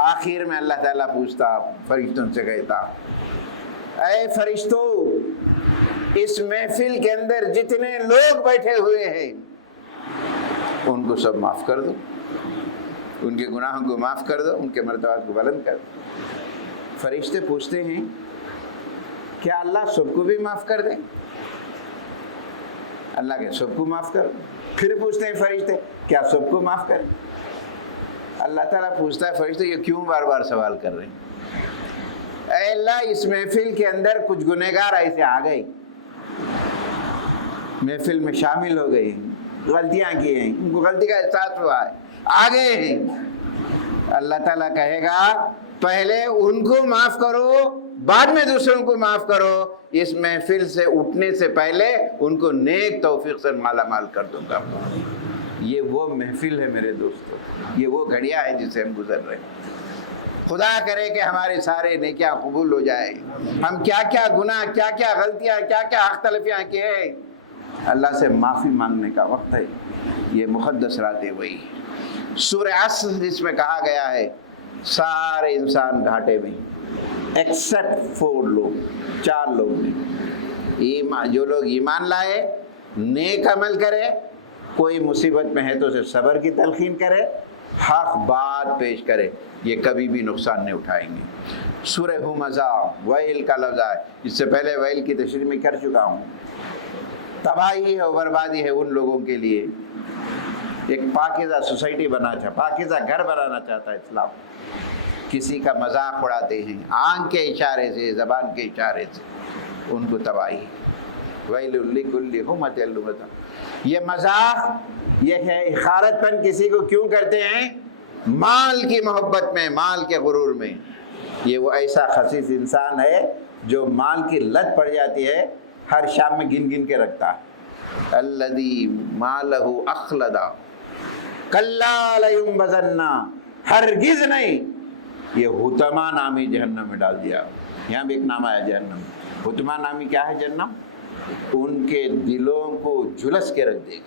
آخر میں اللہ تعالیٰ پوچھتا فرشتوں سے کہتا اے فرشتوں اس محفل کے اندر جتنے لوگ بیٹھے ہوئے ہیں ان کو سب معاف کر دو، ان کے گناہوں کو معاف کر دو، ان کے مرتبات کو بلند کر دو۔ فرشتے پوچھتے ہیں کیا اللہ سب کو بھی معاف کر دیں؟ اللہ کہ سب کو معاف کر۔ پھر پوچھتے ہیں فرشتے کیا سب کو معاف کریں؟ اللہ تعالیٰ پوچھتا ہے فرشتے یہ کیوں بار بار سوال کر رہے ہیں؟ اے اللہ اس محفل کے اندر کچھ گنہگار ایسے آ گئے، محفل میں شامل ہو گئے، غلطیاں کی ہیں، ان کو غلطی کا احساس ہوا ہے، آ گئے ہیں۔ اللہ تعالیٰ کہے گا پہلے ان کو معاف کرو، بعد میں دوسروں کو معاف کرو۔ اس محفل سے اٹھنے سے پہلے ان کو نیک توفیق سے مالا مال کر دوں گا۔ یہ وہ محفل ہے میرے دوستو، یہ وہ گھڑیاں ہے جسے ہم گزر رہے ہیں۔ خدا کرے کہ ہمارے سارے نیکیاں قبول ہو جائے۔ ہم کیا کیا گناہ، کیا کیا غلطیاں، کیا کیا حق تلفیاں کیے ہیں، اللہ سے معافی مانگنے کا وقت ہے۔ یہ مقدس راتیں وہی سورہ عصر جس میں کہا گیا ہے سارے انسان گھاٹے میں ایکسپٹ 4 لوگ، 4 لوگ نے، جو لوگ ایمان لائے، نیک عمل کرے، کوئی مصیبت میں ہے تو اسے صبر کی تلقین کرے، حق بات پیش کرے، یہ کبھی بھی نقصان نہیں اٹھائیں گے۔ سورہ ہمزہ ویل کا لفظ ہے، اس سے پہلے ویل کی تشریح میں کر چکا ہوں۔ تباہی ہے اور بربادی ہے ان لوگوں کے لیے۔ ایک پاکیزہ سوسائٹی پاکیزہ گھر بنانا چاہتا ہے اسلام، کسی کا مذاق اڑاتے ہیں آنکھ کے اشارے سے، زبان کے اشارے سے، ان کو تباہی۔ ویل لکل ہمزہ لمزہ، یہ مذاق، یہ ہے اخارت پن کسی کو کیوں کرتے ہیں؟ مال کی محبت میں، مال کے غرور میں۔ یہ وہ ایسا خسیس انسان ہے جو مال کی لت پڑ جاتی ہے، ہر شام میں گن گن کے رکھتا ہے۔ الذی مالہ اخلدا کلا لینبذن، ہرگز نہیں، یہ حطمہ نامی جہنم میں ڈال دیا۔ یہاں بھی ایک نام آیا جہنم، حطمہ نامی کیا ہے جہنم؟ ان کے دلوں کو جھلس کے رکھ دے گی۔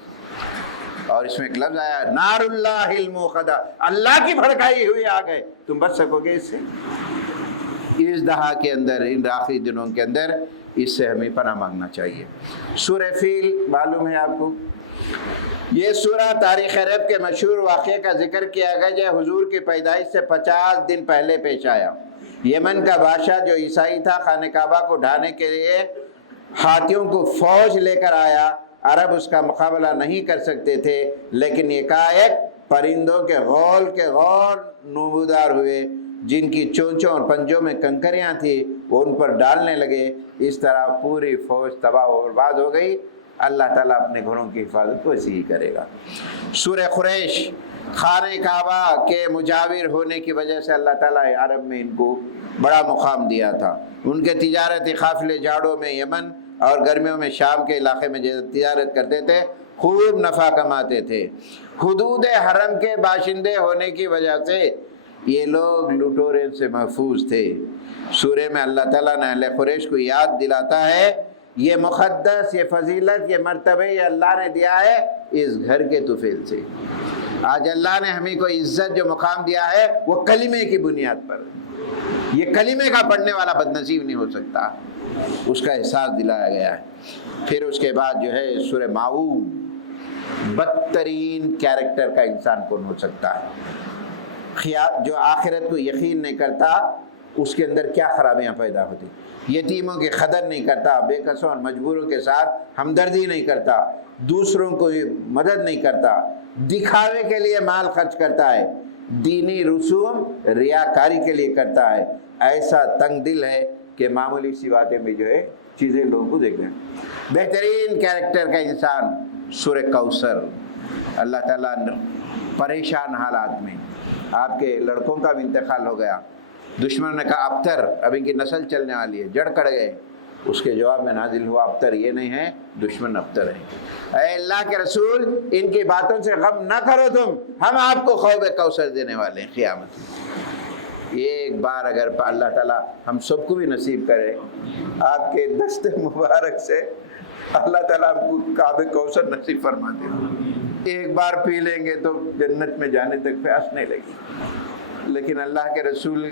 اور اس میں ایک لفظ آیا نار اللہ الموقدہ، اللہ کی بھڑکائی ہوئی آگ ہے، تم بچ سکو گے اس سے؟ اس دہا کے اندر، ان آخری دنوں کے اندر اس سے ہمیں پناہ مانگنا چاہیے۔ سورہ فیل معلوم ہے آپ کو، یہ سورہ تاریخ عرب کے مشہور واقعے کا ذکر کیا گیا جو حضور کی پیدائش سے 50 دن پہلے پیش آیا۔ یمن کا بادشاہ جو عیسائی تھا خانہ کعبہ کو ڈھانے کے لیے ہاتھیوں کو فوج لے کر آیا۔ عرب اس کا مقابلہ نہیں کر سکتے تھے، لیکن ایک پرندوں کے غول نمودار ہوئے، جن کی چونچوں اور پنجوں میں کنکریاں تھیں، وہ ان پر ڈالنے لگے۔ اس طرح پوری فوج تباہ و برباد ہو گئی۔ اللہ تعالیٰ اپنے گھروں کی حفاظت کو ایسے ہی کرے گا۔ سورہ قریش، خانہ کعبہ کے مجاور ہونے کی وجہ سے اللہ تعالیٰ عرب میں ان کو بڑا مقام دیا تھا۔ ان کے تجارتی قافلے جاڑوں میں یمن اور گرمیوں میں شام کے علاقے میں تجارت کرتے تھے، خوب نفع کماتے تھے۔ حدود حرم کے باشندے ہونے کی وجہ سے یہ لوگ لٹورے سے محفوظ تھے۔ سورہ میں اللہ تعالیٰ نے اہل قریش کو یاد دلاتا ہے یہ مقدس، یہ فضیلت، یہ مرتبہ یہ اللہ نے دیا ہے اس گھر کے طفیل سے۔ آج اللہ نے ہمیں کو عزت جو مقام دیا ہے وہ کلمے کی بنیاد پر، یہ کلمے کا پڑھنے والا بدنصیب نہیں ہو سکتا، اس کا احساس دلایا گیا ہے۔ پھر اس کے بعد جو ہے سورہ ماعون، بدترین کیریکٹر کا انسان کون ہو سکتا ہے؟ جو آخرت کو یقین نہیں کرتا، اس کے اندر کیا خرابیاں پیدا ہوتی. یتیموں کی قدر نہیں کرتا، بے کسوں اور مجبوروں کے ساتھ ہمدردی نہیں کرتا، دوسروں کو مدد نہیں کرتا، دکھاوے کے لیے مال خرچ کرتا ہے، دینی رسوم ریاکاری کے لیے کرتا ہے. ایسا تنگ دل ہے کہ معمولی سی باتیں میں جو ہے چیزیں لوگوں کو دیکھنا. بہترین کیریکٹر کا انسان سورہ کوثر. اللہ تعالیٰ پریشان حالات میں، آپ کے لڑکوں کا بھی انتقال ہو گیا، دشمن نے کہا ابتر، اب ان کی نسل چلنے والی ہے، جڑ کڑ گئے. اس کے جواب میں نازل ہوا ابتر یہ نہیں ہے، دشمن ابتر ہے. اے اللہ کے رسول، ان کی باتوں سے غم نہ کرو تم، ہم آپ کو خوب کوثر دینے والے ہیں قیامت میں. ایک بار اگر اللہ تعالیٰ ہم سب کو بھی نصیب کرے، آپ کے دست مبارک سے اللہ تعالیٰ ہم کو کعب کوثر نصیب فرما دے. ایک بار پی لیں گے تو جنت میں جانے تک پیاس نہیں لگی. لیکن اللہ کے رسول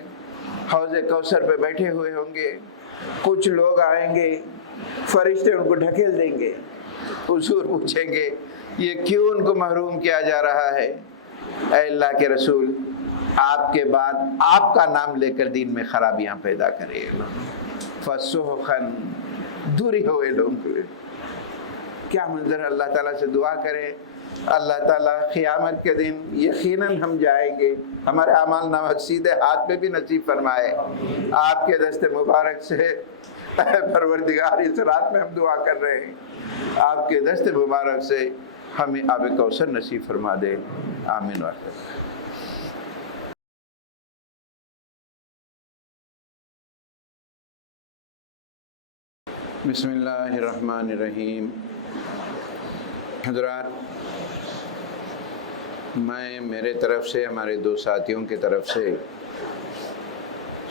حوض کوثر پہ بیٹھے ہوئے ہوں گے، کچھ لوگ آئیں گے، فرشتے ان کو ڈھکیل دیں گے. حضور پوچھیں گے یہ کیوں ان کو محروم کیا جا رہا ہے؟ اے اللہ کے رسول، آپ کے بعد آپ کا نام لے کر دین میں خرابیاں پیدا کرے. فسحقاً، دوری ہوئے لوگ. کیا منظر! اللہ تعالیٰ سے دعا کرے، اللہ تعالیٰ قیامت کے دن یقیناً ہم جائیں گے، ہمارے اعمال نامہ سیدھے ہاتھ پہ بھی نصیب فرمائے. آپ کے دست مبارک سے اے پروردگار، اس رات میں ہم دعا کر رہے ہیں، آپ کے دست مبارک سے ہمیں آب کوثر نصیب فرما دے. آمین. بسم اللہ الرحمن الرحیم. حضرات، میں میرے طرف سے، ہمارے دو ساتھیوں کی طرف سے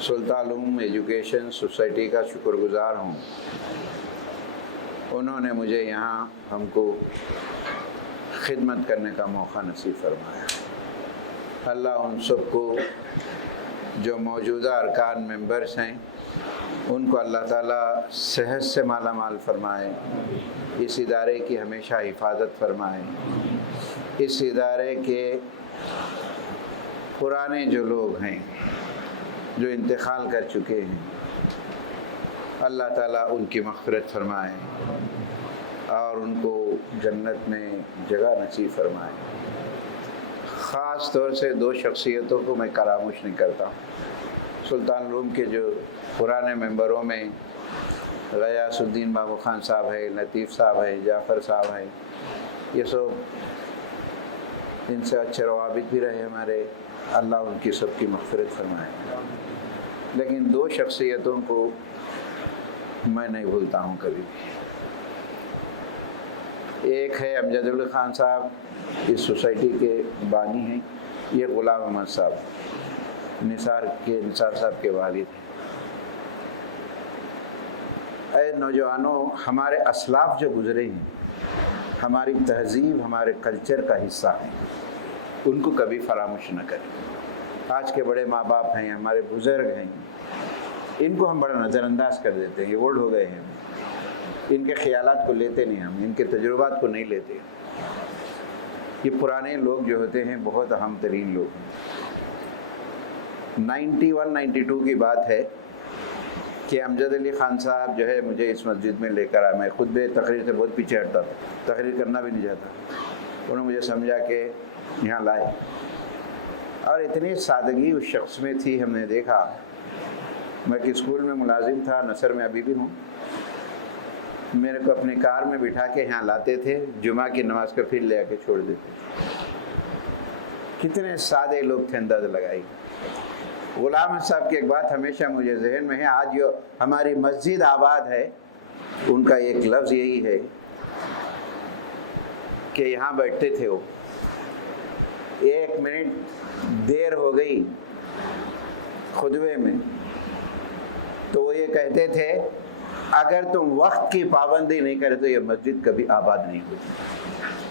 سلطان علوم ایجوکیشن سوسائٹی کا شکر گزار ہوں. انہوں نے مجھے یہاں ہم کو خدمت کرنے کا موقع نصیب فرمایا. اللہ ان سب کو جو موجودہ ارکان ممبرس ہیں ان کو اللہ تعالیٰ صحت سے مالا مال فرمائے، اس ادارے کی ہمیشہ حفاظت فرمائے. اس ادارے کے پرانے جو لوگ ہیں جو انتقال کر چکے ہیں، اللہ تعالیٰ ان کی مغفرت فرمائے اور ان کو جنت میں جگہ نصیب فرمائے. خاص طور سے دو شخصیتوں کو میں فراموش نہیں کرتا. سلطان علوم کے جو پرانے ممبروں میں غیاث الدین بابو خان صاحب ہے، لطیف صاحب ہے، جعفر صاحب ہے، یہ سب ان سے اچھے روابط بھی رہے ہمارے. اللہ ان کی سب کی مغفرت فرمائے. لیکن دو شخصیتوں کو میں نہیں بھولتا ہوں کبھی بھی. ایک ہے امجد اللہ خان صاحب، اس سوسائٹی کے بانی ہیں. یہ غلام احمد صاحب، نثار صاحب کے والد ہیں. اے نوجوانوں، ہمارے اسلاف جو گزرے ہیں ہماری تہذیب، ہمارے کلچر کا حصہ ہیں، ان کو کبھی فراموش نہ کریں. آج کے بڑے ماں باپ ہیں، ہمارے بزرگ ہیں، ان کو ہم بڑا نظر انداز کر دیتے ہیں. یہ اولڈ ہو گئے ہیں، ان کے خیالات کو لیتے نہیں، ہم ان کے تجربات کو نہیں لیتے. یہ پرانے لوگ جو ہوتے ہیں بہت اہم ترین لوگ ہیں. 91-92 کی بات ہے کہ امجد علی خان صاحب جو ہے مجھے اس مسجد میں لے کر آئے. میں خود بھی تقریر سے بہت پیچھے ہٹتا تھا، تقریر کرنا بھی نہیں چاہتا. انہوں نے مجھے سمجھا کہ یہاں لائے، اور اتنی سادگی اس شخص میں تھی. ہم نے دیکھا، میں کہ اسکول میں ملازم تھا، نثر میں ابھی بھی ہوں. میرے کو اپنی کار میں بٹھا کے یہاں لاتے تھے، جمعہ کی نماز کا پھر لے آ کے چھوڑ دیتے. کتنے سادے لوگ تھے، اندازہ لگائی. غلام صاحب کی ایک بات ہمیشہ مجھے ذہن میں ہے. آج جو ہماری مسجد آباد ہے، ان کا ایک لفظ یہی ہے کہ یہاں بیٹھتے تھے وہ، 1 منٹ دیر ہو گئی خطبے میں تو وہ یہ کہتے تھے اگر تم وقت کی پابندی نہیں کرے تو یہ مسجد کبھی آباد نہیں ہوتی.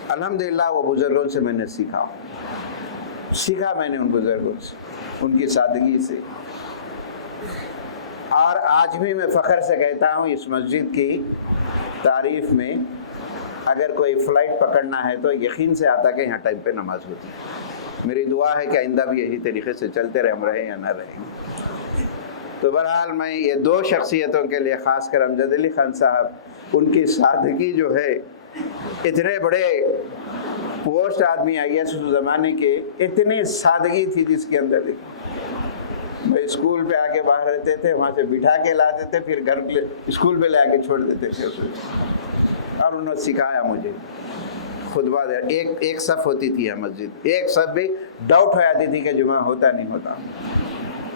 الحمدللہ وہ بزرگوں سے میں نے سیکھا میں نے ان بزرگوں سے، ان کی سادگی سے. اور آج بھی میں فخر سے کہتا ہوں اس مسجد کی تعریف میں، اگر کوئی فلائٹ پکڑنا ہے تو یقین سے آتا کہ یہاں ٹائم پہ نماز ہوتی. میری دعا ہے کہ آئندہ بھی یہی طریقے سے چلتے رہے، ہم رہیں یا نہ رہیں. تو بہرحال میں یہ دو شخصیتوں کے لیے خاص کر امجد علی خان صاحب، ان کی سادگی جو ہے، اتنے بڑے پوسٹ آدمی آئی ایس زمانے کے، اتنی سادگی تھی جس کے اندر وہ اسکول پہ آ کے باہر رہتے تھے، وہاں سے بٹھا کے لاتے تھے، پھر گھر اسکول پہ لے کے چھوڑ دیتے تھے اسے، اور انہوں نے سکھایا مجھے خطبہ دے۔ ایک صف ہوتی تھی مسجد، ایک صف بھی ڈاؤٹ ہو جاتی تھی کہ جمعہ ہوتا نہیں ہوتا،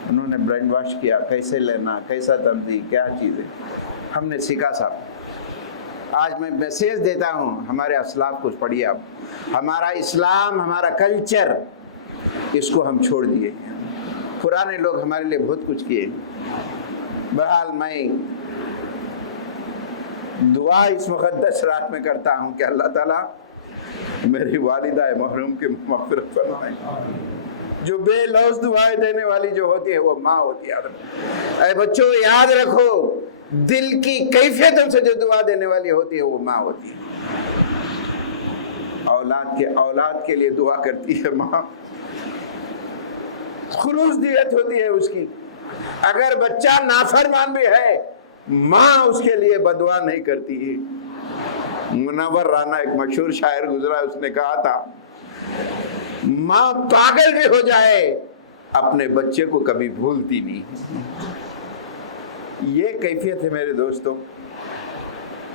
انہوں نے برین واش کیا، کیسے لینا، کیسا تمزی، کیا چیزیں ہم نے سیکھا صاحب۔ آج میں میسیج دیتا ہوں، ہمارے اسلاف کچھ پڑھیے آپ، ہمارا اسلام، ہمارا کلچر، اس کو ہم چھوڑ دیے، پرانے لوگ ہمارے لیے بہت کچھ کیے۔ بہرحال میں دعا اس مقدس رات میں کرتا ہوں کہ اللہ تعالیٰ میری والدہ محروم کی مغفرت فرمائے۔ جو بے لوز دعائیں دینے والی جو ہوتی ہے وہ ماں ہوتی ہے۔ اے بچوں یاد رکھو، دل کی کیفیتوں سے جو دعا دینے والی ہوتی ہے وہ ماں ہوتی ہے۔ اولاد کے لیے دعا کرتی ہے ماں، خلوص نیت ہوتی ہے اس کی۔ اگر بچہ نافرمان بھی ہے، ماں اس کے لیے بدعا نہیں کرتی ہے۔ منور رانا ایک مشہور شاعر گزرا، اس نے کہا تھا ماں پاگل بھی ہو جائے اپنے بچے کو کبھی بھولتی نہیں۔ یہ کیفیت ہے میرے دوستوں۔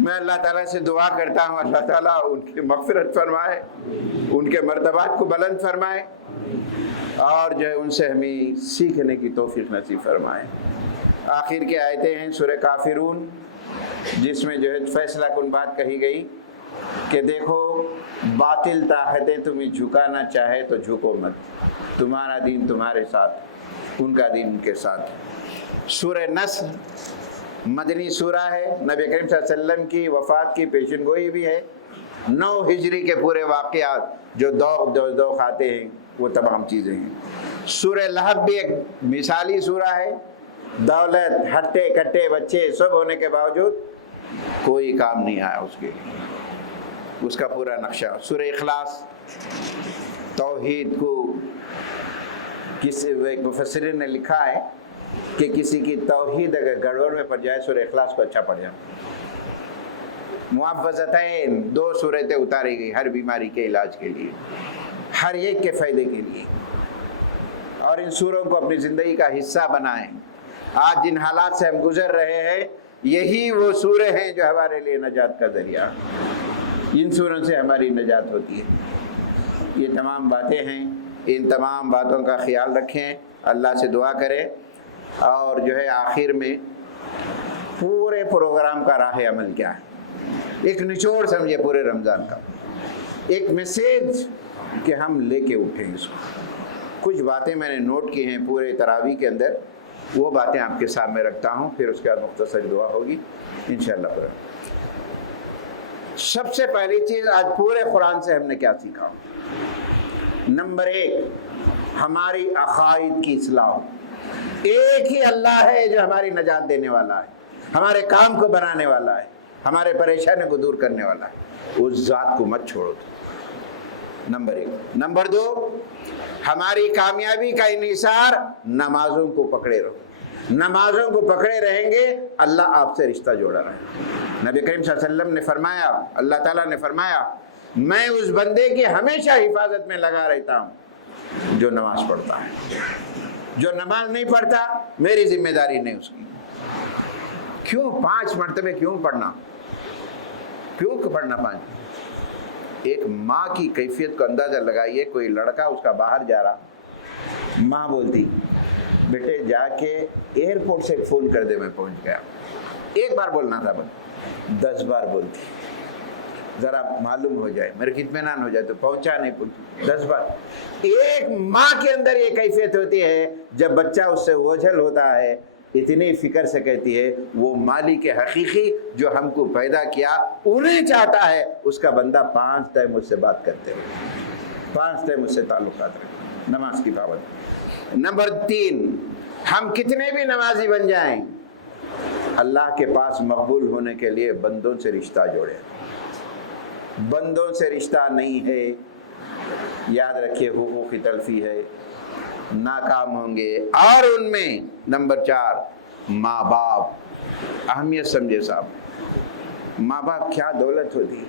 میں اللہ تعالیٰ سے دعا کرتا ہوں اللہ تعالیٰ ان کی مغفرت فرمائے، ان کے مرتبات کو بلند فرمائے، اور جو ہے ان سے ہمیں سیکھنے کی توفیق نصیب فرمائے۔ آخر کے آیتیں ہیں سورہ کافرون، جس میں جو ہے فیصلہ کن بات کہی گئی کہ دیکھو باطل طاقتیں تمہیں جھکانا چاہے تو جھکو مت، تمہارا دین تمہارے ساتھ، ان کا دین ان کے ساتھ۔ سورہ نصر مدنی سورہ ہے، نبی کریم صلی اللہ علیہ وسلم کی وفات کی پیشن گوئی بھی ہے۔ 9 ہجری کے پورے واقعات جو دوخ آتے ہیں وہ تمام چیزیں ہیں۔ سورہ لہب بھی ایک مثالی سورہ ہے، دولت، ہٹے کٹے بچے سب ہونے کے باوجود کوئی کام نہیں آیا اس کے لیے، اس کا پورا نقشہ۔ سورہ اخلاص توحید کو کسی مفسرین نے لکھا ہے کہ کسی کی توحید اگر گڑبڑ میں پڑ جائے سورہ اخلاص کو اچھا پڑ جائے۔ معوذتین 2 سورتیں اتاری گئی ہر بیماری کے علاج کے لیے، ہر ایک کے فائدے کے لیے، اور ان سوروں کو اپنی زندگی کا حصہ بنائیں۔ آج جن حالات سے ہم گزر رہے ہیں یہی وہ سورے ہیں جو ہمارے لیے نجات کا ذریعہ، ان سوروں سے ہماری نجات ہوتی ہے۔ یہ تمام باتیں ہیں، ان تمام باتوں کا خیال رکھیں، اللہ سے دعا کریں، اور جو ہے آخر میں پورے پروگرام کا راہ عمل کیا ہے، ایک نچوڑ سمجھے پورے رمضان کا، ایک میسیج کہ ہم لے کے اٹھیں اس کو۔ کچھ باتیں میں نے نوٹ کی ہیں پورے تراویح کے اندر، وہ باتیں آپ کے سامنے رکھتا ہوں، پھر اس کے بعد مختصر دعا ہوگی انشاءاللہ۔ سب سے پہلی چیز آج پورے قرآن سے ہم نے کیا سیکھا؟ نمبر 1، ہماری عقائد کی اصلاح۔ ایک ہی اللہ ہے جو ہماری نجات دینے والا ہے، ہمارے کام کو بنانے والا ہے، ہمارے پریشانی کو دور کرنے والا ہے، اس ذات کو مت چھوڑو۔ نمبر 1۔ نمبر 2، ہماری کامیابی کا انحصار نمازوں کو پکڑے رہو، نمازوں کو پکڑے رہیں گے اللہ آپ سے رشتہ جوڑا رہے گا۔ نبی کریم صلی اللہ علیہ وسلم نے فرمایا، اللہ تعالیٰ نے فرمایا، میں اس بندے کی ہمیشہ حفاظت میں لگا رہتا ہوں جو نماز پڑھتا ہے، جو نماز نہیں پڑھتا میری ذمہ داری نہیں اس کی۔ کیوں 5 مرتبہ کیوں پڑھنا؟ کیوں پڑھنا 5؟ ایک ماں کی کیفیت کو اندازہ لگائیے، کوئی لڑکا اس کا باہر جا رہا، ماں بولتی بیٹے جا کے ایئرپورٹ سے فون کر دے میں پہنچ گیا۔ ایک بار بولنا تھا بس، 10 بار بولتی ذرا معلوم ہو جائے، میرے اطمینان ہو جائے، تو پہنچا نہیں پہنچا 10 بار۔ ایک ماں کے اندر یہ کیفیت ہوتی ہے، جب بچہ اس سے اوجھل ہوتا ہے اتنی فکر سے کہتی ہے وہ مالک حقیقی جو ہم کو پیدا کیا انہیں چاہتا ہے اس کا بندہ 5 ٹائم مجھ سے بات کرتے رہے، 5 ٹائم مجھ سے تعلقات رہے۔ نماز کی پابند۔ نمبر 3، ہم کتنے بھی نمازی بن جائیں اللہ کے پاس مقبول ہونے کے لیے بندوں سے رشتہ جوڑے۔ بندوں سے رشتہ نہیں ہے، یاد رکھیے حقوق کی تلفی ہے، ناکام ہوں گے۔ اور ان میں نمبر 4، ماں باپ اہمیت سمجھے صاحب, ماں باپ کیا دولت ہوتی ہے.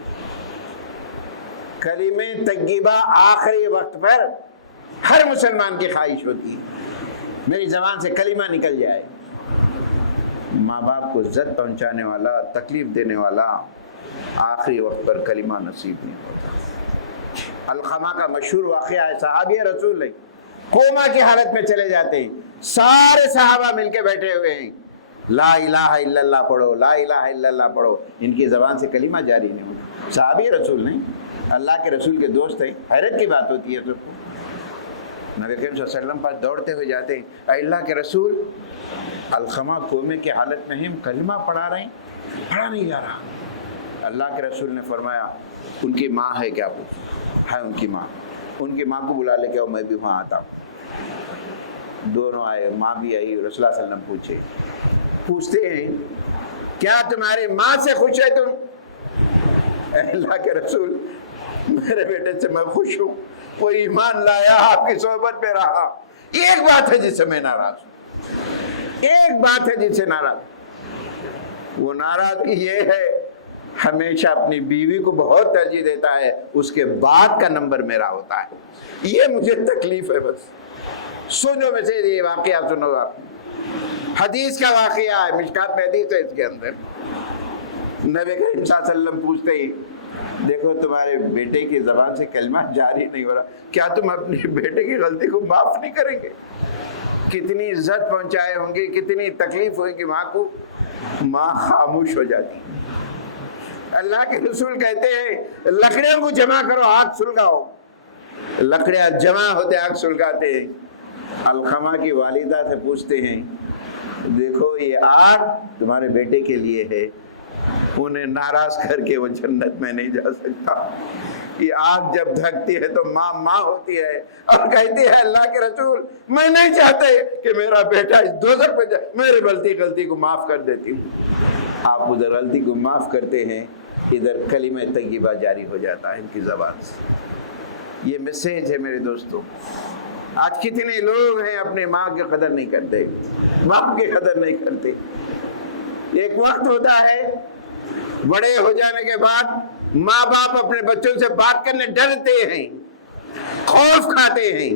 کلمہ طیبہ آخری وقت پر ہر مسلمان کی خواہش ہوتی ہے میری زبان سے کلمہ نکل جائے. ماں باپ کو عزت پہنچانے والا, تکلیف دینے والا آخری وقت پر کلمہ نصیب نہیں ہوتا. علقمہ کا مشہور واقعہ ہے, صحابی رسول ہے, کوما کی حالت میں چلے جاتے ہیں, سارے صحابہ مل کے بیٹھے ہوئے ہیں, لا الہ الا اللہ پڑھو, لا الہ الا اللہ پڑھو, ان کی زبان سے کلمہ جاری نہیں ہوتا. صحابی رسول نہیں, اللہ کے رسول کے دوست ہیں. حیرت کی بات ہوتی ہے سب کو. نبی کریم صلی اللہ علیہ وسلم پر دوڑتے ہوئے جاتے ہیں, اے اللہ کے رسول, علقمہ کومے کی حالت میں ہم کلمہ پڑھا رہے ہیں, پڑھا نہیں جا رہا. اللہ کے رسول نے فرمایا ان کی ماں ہے کیا؟ ہے ان کی ماں. ان کی ماں کو بلا لے کے آؤ, میں بھی وہاں آتا ہوں. دونوں آئے, ماں بھی آئی. رسول اللہ صلی اللہ علیہ وسلم پوچھتے ہیں کیا تمہاری ماں سے خوش ہے تم؟ اے اللہ کے رسول, میرے بیٹے سے میں خوش ہوں, وہ ایمان لایا, آپ کی صحبت میں رہا. ایک بات ہے جس سے میں ناراض ہوں, ایک بات ہے جس سے ناراض ہوں. وہ ناراضگی یہ ہے ہمیشہ اپنی بیوی کو بہت ترجیح دیتا ہے, اس کے بعد کا نمبر میرا ہوتا ہے. یہ مجھے تکلیف ہے. بس سنو میں سے یہ واقعہ سنو. آپ حدیث کا واقعہ ہے, مشکات میں حدیث ہے. اس کے اندر نبی کریم صلی اللہ علیہ وسلم پوچھتے ہی, دیکھو تمہارے بیٹے کی زبان سے کلمہ جاری نہیں ہو رہا, کیا تم اپنے بیٹے کی غلطی کو معاف نہیں کریں گے؟ کتنی عزت پہنچائے ہوں گے, کتنی تکلیف ہوئی کہ ماں کو. ماں خاموش ہو جاتی. اللہ کے رسول کہتے ہیں لکڑیوں کو جمع کرو, آگ سلگاؤ. لکڑیاں جمع ہوتے آگ سلگاتے ہیں. علقمہ کی والدہ سے پوچھتے ہیں دیکھو یہ آگ تمہارے بیٹے کے لیے ہے, انہیں ناراض کر کے وہ جنت میں نہیں جا سکتا. یہ آگ جب دھکتی ہے تو ماں ماں ہوتی ہے اور کہتی ہے اللہ کے رسول میں نہیں چاہتے کہ میرا بیٹا اس دوزخ پہ جائے, میری غلطی کو معاف کر دیتی ہوں. آپ ادھر غلطی کو معاف کرتے ہیں, ادھر کلمہ طیبہ جاری ہو جاتا ہے ان کی زبان سے. یہ میسیج ہے میرے دوستوں. آج کتنے لوگ ہیں اپنے ماں کی قدر نہیں کرتے, باپ کی قدر نہیں کرتے. ایک وقت ہوتا ہے بڑے ہو جانے کے بعد ماں باپ اپنے بچوں سے بات کرنے ڈرتے ہیں, خوف کھاتے ہیں,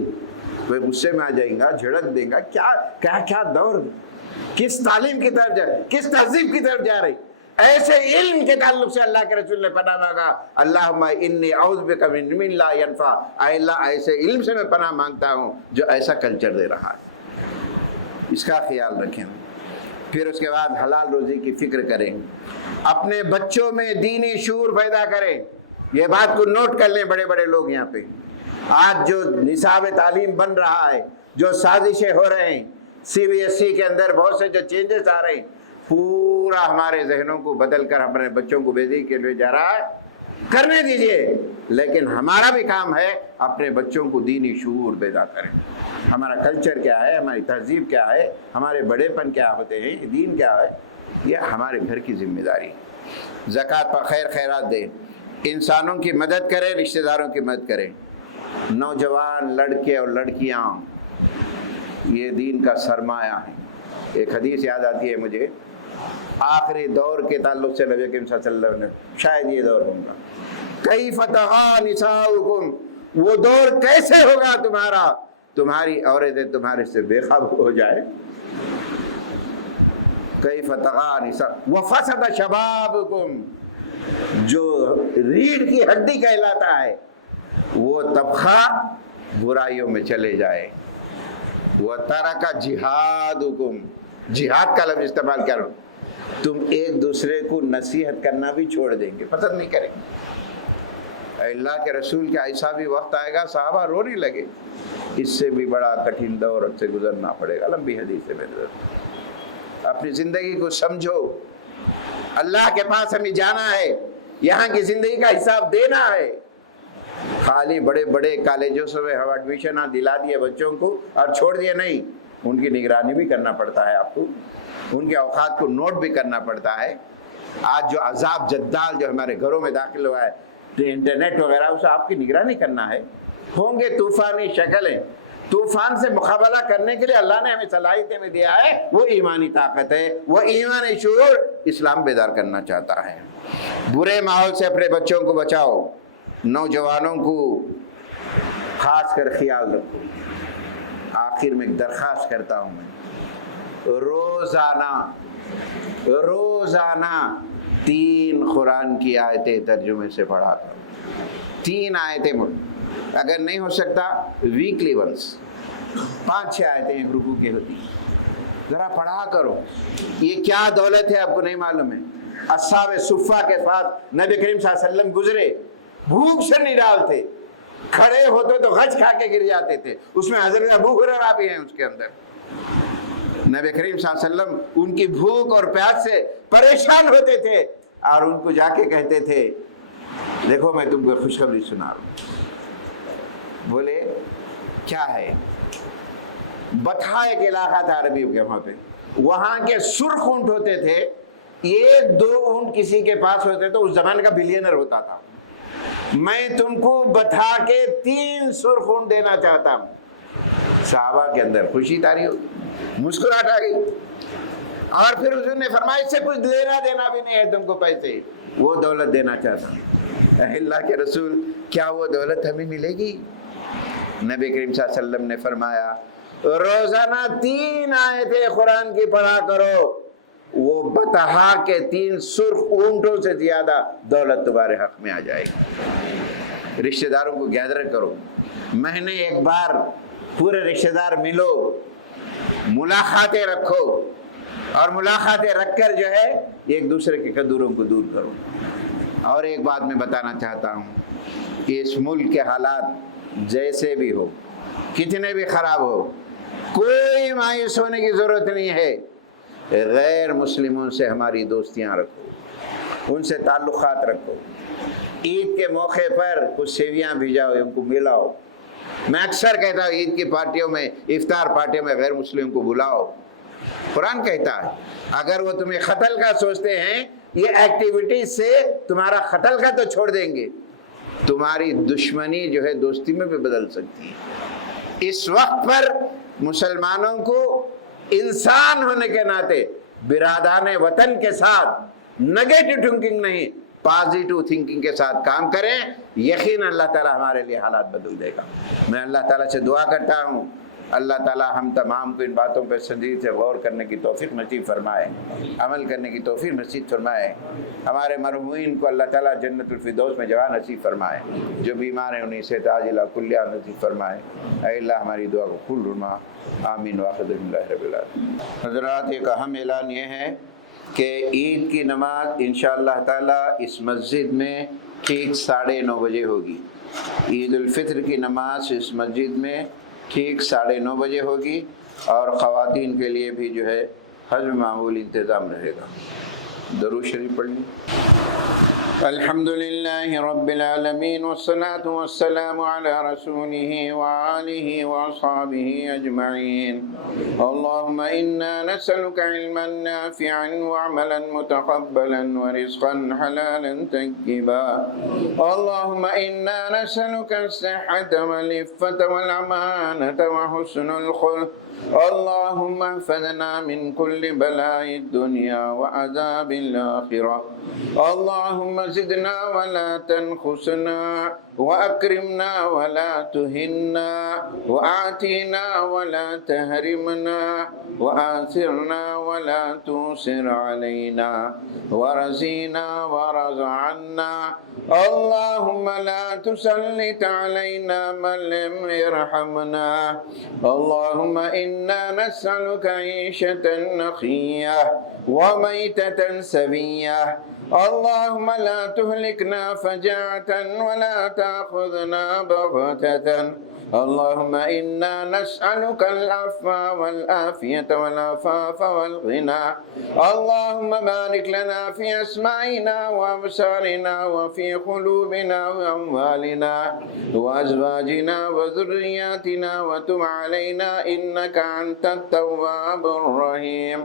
وہ غصے میں آ جائیں گا, جھڑک دیں گا. کیا دور, کس تعلیم کی طرف جا رہے, کس تہذیب کی طرف جا رہے. ایسے علم کے تعلق سے اللہ کے رسول نے پناہ مانگا, اللہم انی اعوذ بک من علم لا ینفع, اے اللہ ایسے علم سے میں پناہ مانگتا ہوں جو ایسا کلچر دے رہا ہے. اس کا خیال رکھیں. پھر اس کے بعد حلال روزی کی فکر کریں, اپنے بچوں میں دینی شعور پیدا کریں. یہ بات کو نوٹ کر لیں بڑے بڑے لوگ یہاں پہ. آج جو نصاب تعلیم بن رہا ہے, جو سازشیں ہو رہے ہیں, CBSE کے اندر بہت سے جو چینجز آ رہے ہیں, پورا ہمارے ذہنوں کو بدل کر ہمارے بچوں کو بھیجنے کے لیے جا رہا ہے. کرنے دیجئے, لیکن ہمارا بھی کام ہے اپنے بچوں کو دینی شعور پیدا کریں. ہمارا کلچر کیا ہے, ہماری تہذیب کیا ہے, ہمارے بڑے پن کیا ہوتے ہیں, دین کیا ہے, یہ ہمارے گھر کی ذمہ داری. زکوٰۃ پر خیرات دیں, انسانوں کی مدد کریں, رشتہ داروں کی مدد کریں. نوجوان لڑکے اور لڑکیاں یہ دین کا سرمایہ ہیں. ایک حدیث یاد آتی ہے مجھے, آخری دور کے تعلق سے نبی کریم صلی اللہ علیہ وسلم نے, شاید یہ دور ہوگا, کیف تغی نساؤکم, وہ دور کیسے ہوگا تمہارا, تمہاری عورتیں تمہارے سے بے قابو ہو جائے. کیف تغی نساء وفسد شبابکم, جو ریڑھ کی ہڈی کہلاتا ہے وہ طبقہ برائیوں میں چلے جائے. وَتَرَكَ جِهَادُكُمْ, جہاد کا لفظ استعمال کرو, تم ایک دوسرے کو نصیحت کرنا بھی چھوڑ دیں گے, پسند نہیں کریں گے. اللہ کے رسول کا ایسا بھی وقت آئے گا صحابہ رونے لگے. اس سے بھی بڑا کٹھن دور سے گزرنا پڑے گا. لمبی حدیث ہے میرے دوست, اپنی زندگی کو سمجھو. اللہ کے پاس ہمیں جانا ہے, یہاں کی زندگی کا حساب دینا ہے. خالی بڑے بڑے کالجوں سے ہم ایڈمیشن دلا دیے بچوں کو اور چھوڑ دیے نہیں, ان کی نگرانی بھی کرنا پڑتا ہے آپ کو, ان کے اوقات کو نوٹ بھی کرنا پڑتا ہے. آج جو عذاب جدال جو ہمارے گھروں میں داخل ہوا ہے, انٹرنیٹ وغیرہ, اسے آپ کی نگرانی کرنا ہے. ہوں گے طوفانی شکلیں, طوفان سے مقابلہ کرنے کے لیے اللہ نے ہمیں صلاحیتیں میں دیا ہے، وہ ایمانی طاقت ہے، وہ ایمانی شعور اسلام بیدار کرنا چاہتا ہے۔ برے ماحول سے اپنے بچوں کو بچاؤ، نوجوانوں کو خاص کر خیال رکھو۔ آخر میں ایک درخواست کرتا ہوں، میں روزانہ 3 قرآن کی آیتیں ترجمے سے پڑھا کرو، 3 آیتیں، اگر نہیں ہو سکتا ویکلی ونس 5-6 آیتیں ایک رکوع کی ہوتی، ذرا پڑھا کرو۔ یہ کیا دولت ہے آپ کو نہیں معلوم ہے؟ اصحاب صفہ کے ساتھ نبی کریم صلی اللہ علیہ وسلم گزرے، بھوک سے نڈال تھے، کھڑے ہوتے تو غچ کھا کے گر جاتے تھے، اس میں حضرت ابو ہریرہ بھی ہیں اس کے اندر۔ نبی کریم صلی اللہ علیہ وسلم ان کی بھوک اور پیاس سے پریشان ہوتے تھے اور ان کو جا کے کہتے تھے دیکھو میں تم کو خوشخبری سنا رہا ہوں۔ بولے کیا ہے؟ بطحا ایک علاقہ تھا عربی کے وہاں پہ، وہاں کے سرخ اونٹ ہوتے تھے، 1-2 اونٹ کسی کے پاس ہوتے تو اس زمانے کا بلینر ہوتا تھا۔ میں تم کو بطحا کے 3 سرخ اونٹ دینا چاہتا ہوں۔ صحابہ کے اندر خوشی تاری ہوئی، مسکراہٹ آ گئی، اور پھر حضور نے فرمایا اس سے کچھ لینا دینا بھی نہیں ہے تم کو پیسے، وہ دولت دینا چاہتا ہوں۔ اے اللہ کے رسول، کیا وہ دولت ہمیں ملے گی؟ نبی کریم صلی اللہ علیہ وسلم نے فرمایا روزانہ 3 آیتیں قرآن کی پڑھا کرو، وہ بطحا کے 3 سرخ اونٹوں سے زیادہ دولت تمہارے حق میں آ جائے گی۔ رشتہ داروں کو گیدر کرو، مہینے ایک بار پورے رشتہ دار ملو، ملاقاتیں رکھو، اور ملاقاتیں رکھ کر جو ہے ایک دوسرے کے قدوروں کو دور کرو۔ اور ایک بات میں بتانا چاہتا ہوں کہ اس ملک کے حالات جیسے بھی ہو، کتنے بھی خراب ہو، کوئی مایوس ہونے کی ضرورت نہیں ہے۔ غیر مسلموں سے ہماری دوستیاں رکھو، ان سے تعلقات رکھو، عید کے موقع پر کچھ سیویاں بھیجاؤ، ان کو ملاؤ۔ میں اکثر کہتا ہوں عید کی پارٹیوں میں، افطار پارٹیوں میں غیر مسلم کو بلاؤ۔ قرآن کہتا ہے اگر وہ تمہیں قتل کا سوچتے ہیں، یہ ایکٹیویٹیز سے تمہارا قتل کا تو چھوڑ دیں گے، تمہاری دشمنی جو ہے دوستی میں بھی بدل سکتی ہے۔ اس وقت پر مسلمانوں کو انسان ہونے کے ناطے برادران وطن کے ساتھ نگیٹو تھنکنگ نہیں، پازیٹو تھنکنگ کے ساتھ کام کریں، یقیناً اللہ تعالیٰ ہمارے لیے حالات بدل دے گا۔ میں اللہ تعالیٰ سے دعا کرتا ہوں اللہ تعالیٰ ہم تمام کو ان باتوں پر شدید سے غور کرنے کی توفیق نصیب فرمائے، عمل کرنے کی توفیق نصیب فرمائے۔ ہمارے مرحومین کو اللہ تعالیٰ جنت الفردوس میں جگہ نصیب فرمائے، جو بیمار ہیں انہیں صحت عاجلہ کلیہ نصیب فرمائے۔ اے اللہ ہماری دعا کو قبول فرما، آمین واخر اللہ رب العالمین۔ حضرات ایک اہم اعلان یہ ہے کہ عید کی نماز انشاءاللہ تعالیٰ اس مسجد میں ٹھیک 9:30 بجے ہوگی۔ عید الفطر کی نماز اس مسجد میں ٹھیک 9:30 بجے ہوگی، اور خواتین کے لیے بھی جو ہے حسب معمول انتظام رہے گا۔ درود شریف پڑھ لیں۔ الحمدللہ رب العالمین والصلاة والسلام علی رسولہ وآلہ وصحبہ اجمعین۔ اللہم انا نسألک علما نافعا وعملا متقبلا ورزقا حلالا طیبا۔ اللہم انا نسألک الصحة والعفة والامانة وحسن الخلق۔ اللهم احفظنا من كل بلاء الدنيا وعذاب الآخرة۔ اللهم زدنا ولا تنقصنا، وأكرمنا ولا تهنا، وأعطنا ولا تحرمنا، وآثرنا ولا تؤثر علينا، ورزقنا ورض عنا۔ اللهم لا تسلط علينا من لم يرحمنا۔ اللهم إنا نسألك عيشة نقية وميتة سوية۔ اللهم لا تهلكنا فجاعة ولا تأخذنا بغتة۔ اللهم إنا نسألك العفو والعافية والعفاف والغنى۔ اللهم بارك لنا في أسماعنا وأبصارنا وفي قلوبنا وأموالنا وأزواجنا وذرياتنا، وتب علينا إنك أنت التواب الرحيم۔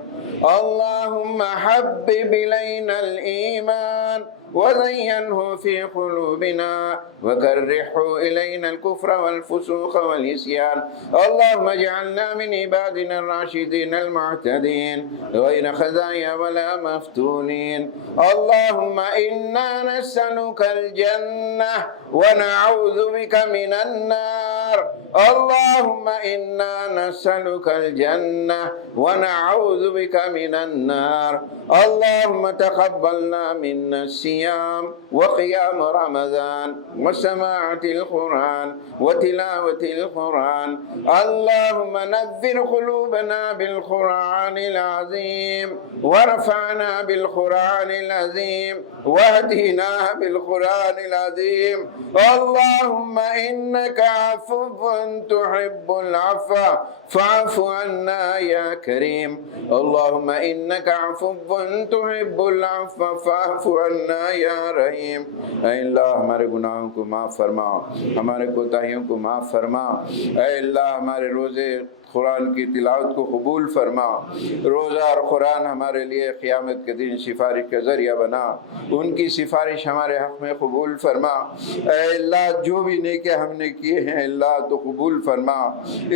اللهم حبب إلينا الإيمان وزينه في قلوبنا وكره إلينا الكفر والفسوق والعصيان اللهم اجعلنا من عبادنا الراشدين المهتدين غير خزايا ولا مفتونين اللهم إنا نسألك الجنة ونعوذ بك من النار اللهم إنا نسألك الجنة ونعوذ بك من النار اللهم تقبلنا منا الصيام وقيام رمضان وسماعة القرآن وتلاوة القرآن اللهم نذر قلوبنا بالقرآن العظيم ورفعنا بالقرآن العظيم واهدنا بالقرآن العظيم اللهم إنك عفو تحب العفو فاعف عنا يا كريم اللهم إنك عفو تحب العفو فاعف عنا یا رحیم اے اللہ ہمارے گناہوں کو معاف فرما ہمارے کوتاہیوں کو معاف فرما اے اللہ ہمارے روزے قرآن کی تلاوت کو قبول فرما روزہ اور قرآن ہمارے لیے قیامت کے دن سفارش کا ذریعہ بنا ان کی سفارش ہمارے حق میں قبول فرما اے اللہ جو بھی نیکیاں ہم نے کیے ہیں اللہ تو قبول فرما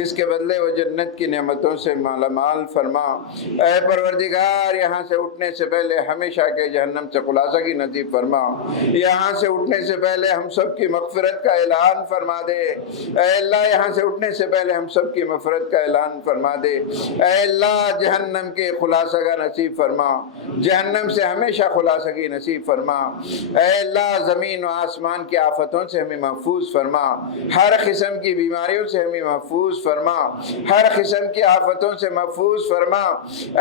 اس کے بدلے وہ جنت کی نعمتوں سے مالا مال فرما اے پروردگار یہاں سے اٹھنے سے پہلے ہمیشہ کے جہنم سے خلاصہ کی نصیب فرما یہاں سے اٹھنے سے پہلے ہم سب کی مغفرت کا اعلان فرما دے اے اللہ یہاں سے اٹھنے سے پہلے ہم سب کی مغفرت کا اعلان فرما دے اے اللہ جہنم کے خلاصہ کا نصیب فرما جہنم سے ہمیشہ خلاصہ کی نصیب فرما اے اللہ زمین و آسمان کی آفتوں سے ہمیں محفوظ فرما ہر قسم کی بیماریوں سے ہمیں محفوظ فرما ہر قسم کی آفتوں سے محفوظ فرما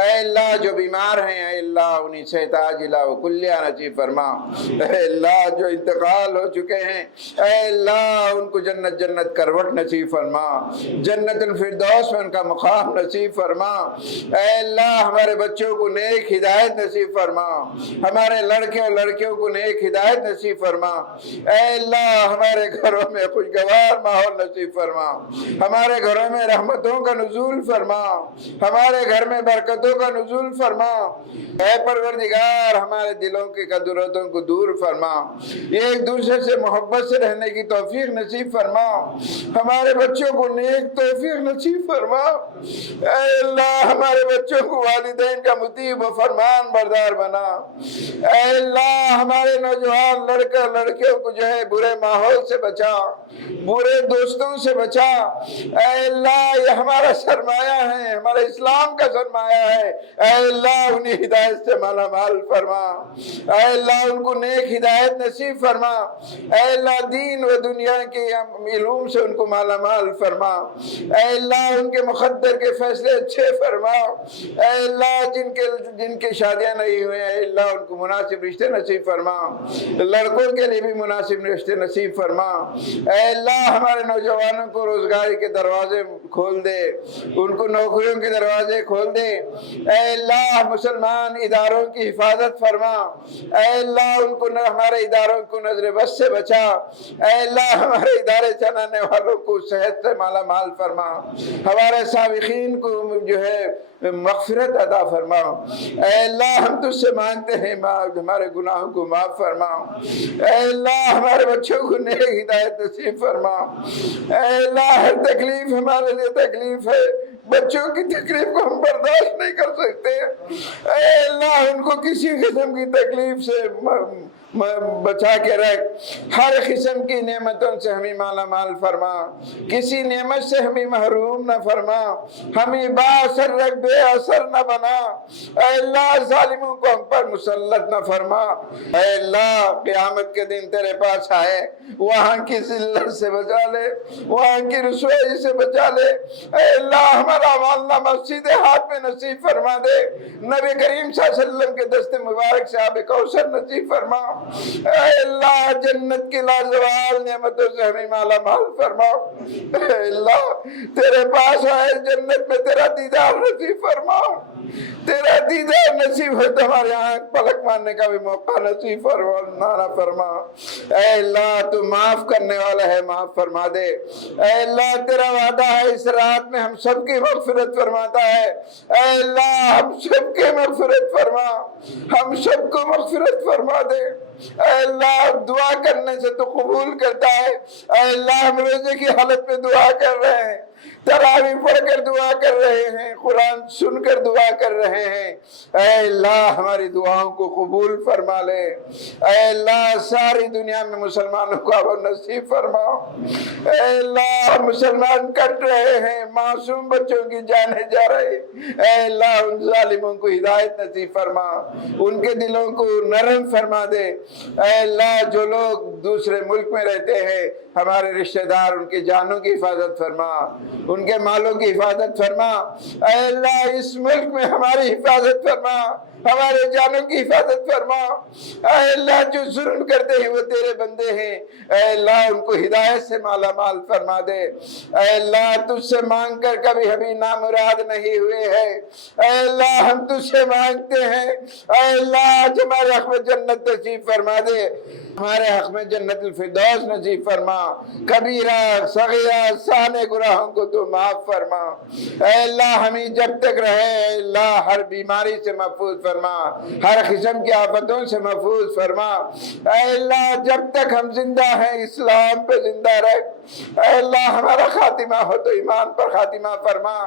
اے اللہ جو بیمار ہیں اے اللہ انہیں صحت عاجلہ و کلیہ نصیب فرما اے اللہ جو انتقال ہو چکے ہیں اے اللہ ان کو جنت جنت کروٹ نصیب فرما جنت الفردوس میں ان کا مقام نصیب فرما اے اللہ ہمارے بچوں کو نیک ہدایت نصیب فرما ہمارے لڑکے اور لڑکیوں کو نیک ہدایت نصیب فرما اے اللہ ہمارے گھروں میں خوشگوار ماحول نصیب فرما ہمارے گھروں میں رحمتوں کا نزول فرما ہمارے گھر میں برکتوں کا نزول فرما اے پروردگار ہمارے دلوں کی قدرتوں کو دور فرما ایک دوسرے سے محبت سے رہنے کی توفیق نصیب فرما ہمارے بچوں کو نیک توفیق نصیب فرما اے اللہ ہمارے بچوں کو والدین کا مطیع و فرمان بردار بنا اے اللہ ہمارے نوجوان لڑکے لڑکیوں کو جو ہے برے ماحول سے بچا برے دوستوں سے بچا اے اللہ یہ ہمارا سرمایہ ہے ہمارے اسلام کا سرمایہ ہے اے اللہ انہیں ہدایت سے مالا مال فرما اے اللہ ان کو نیک ہدایت نصیب فرما اے اللہ دین و دنیا کے علوم سے ان کو مالا مال فرما اے اللہ ان کے مقدر کے فیصلے اچھے فرما اے اللہ جن کے شادیاں نہیں ہوئے اے اللہ ان کو مناسب رشتے نصیب فرما لڑکوں کے لیے بھی مناسب رشتے نصیب فرما اے اللہ ہمارے نوجوانوں کو روزگاری کے دروازے کھول دے ان کو نوکریوں کے دروازے کھول دے اے اللہ مسلمان اداروں کی حفاظت فرما اے اللہ ان کو ہمارے اداروں کو نظر بس سے بچا اے اللہ ہمارے ادارے چلانے والوں کو صحت سے مالا مال فرما ہمارے سابقین کو جو ہے مغفرت عطا فرما اے اللہ ہم تجھ سے مانگتے ہیں ہمارے گناہوں کو معاف فرما اے اللہ ہمارے بچوں کو نیک ہدایت نصیب فرما اے اللہ ہر تکلیف ہمارے لیے تکلیف ہے بچوں کی تکلیف کو ہم برداشت نہیں کر سکتے اے اللہ ان کو کسی قسم کی تکلیف سے بچا کے رکھ ہر قسم کی نعمتوں سے ہمیں مالا مال فرما کسی نعمت سے ہمیں محروم نہ فرما ہمیں با اثر رکھ بے اثر نہ بنا اے اللہ ظالموں کو ہم پر مسلط نہ فرما اے اللہ قیامت کے دن تیرے پاس آئے وہاں کی ذلت سے بچا لے وہاں کی رسوائی سے بچا لے اے اللہ ہمارا معاملہ مسجد ہاتھ میں نصیب فرما دے نبی کریم صلی اللہ علیہ وسلم کے دست مبارک سے آب کوثر نصیب فرما اے اللہ جنت کی لازوال نعمتوں سے ہمیں مالا مال فرما اے اللہ تیرے پاس آئے جنت میں تیرا دیدار نصیب فرما تیرا دیدار نصیب ہے تو ہمارے آنکھ پلک مارنے کا بھی موقع نصیب فرما اے اللہ تو معاف کرنے والا ہے معاف فرما دے اے اللہ تیرا وعدہ ہے اس رات میں ہم سب کی مغفرت فرماتا ہے اے اللہ ہم سب کی مغفرت فرما ہم سب کو مغفرت فرما دے اے اللہ دعا کرنے سے تو قبول کرتا ہے۔ اے اللہ ہم روزے کی حالت میں دعا کر رہے ہیں، تراویح پڑھ کر دعا کر رہے ہیں، قرآن سن کر دعا کر رہے ہیں، اے اللہ ہماری دعاؤں کو قبول فرما لے۔ اے اللہ ساری دنیا میں مسلمانوں کو اب نصیب فرماؤ۔ اے اللہ مسلمان کٹ رہے ہیں، معصوم بچوں کی جانیں جا رہی، اے اللہ ان ظالموں کو ہدایت نصیب فرما، ان کے دلوں کو نرم فرما دے۔ اے اللہ جو لوگ دوسرے ملک میں رہتے ہیں، ہمارے رشتہ دار، ان کی جانوں کی حفاظت فرما، ان کے مالوں کی حفاظت فرما۔ اے اللہ اس ملک میں ہماری حفاظت فرما، ہمارے جانوں کی حفاظت فرما۔ اے اللہ جو ظلم کرتے ہیں وہ تیرے بندے ہیں، اے اللہ ان کو ہدایت سے مالا مال فرما دے۔ اے اللہ تجھ سے مانگ کر کبھی ہمیں نامراد نہیں ہوئے ہیں، اے اللہ ہم تجھ سے مانگتے ہیں، اے اللہ آج ہمارے حق میں جنت نصیب فرما دے، ہمارے حق میں جنت الفردوس نصیب فرما، کبیرہ صغیرہ سانے گناہوں کو تو معاف فرما۔ اے اللہ ہمیں جب تک رہے اے اللہ ہر بیماری سے محفوظ فرما، ہر قسم کی آفتوں سے محفوظ فرما۔ اے اللہ جب تک ہم زندہ ہیں اسلام پہ زندہ رکھ۔ اے اللہ ہمارا خاتمہ ہو تو ایمان پر خاتمہ فرما،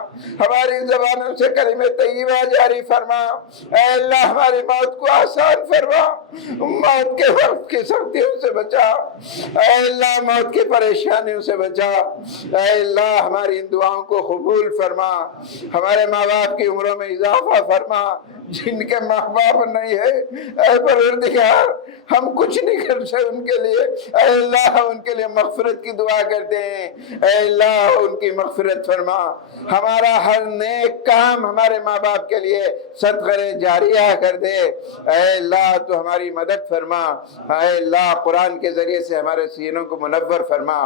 ہماری زبانوں سے کلمہ طیبہ جاری فرما۔ اے اللہ ہماری موت کو آسان فرما، موت کے وقت کی سختیوں سے بچا، اے اللہ موت کی پریشانیوں سے بچا۔ اے اللہ ہماری ان دعاؤں کو قبول فرما، ہمارے ماں باپ کی عمروں میں اضافہ فرما، جن کے ماں باپ نہیں ہے اے پروردگار ہم کچھ نہیں کر سکتے ان کے لیے، اے اللہ ان کے لیے مغفرت کی دعا کرتے ہیں، اے اللہ ان کی مغفرت فرما۔ ہمارا ہر نیک کام ہمارے ماں باپ کے لیے صدقہ جاریہ کر دے، اے اللہ تو ہماری مدد فرما۔ اے اللہ قرآن کے ذریعے سے ہمارے سینوں کو منور فرما،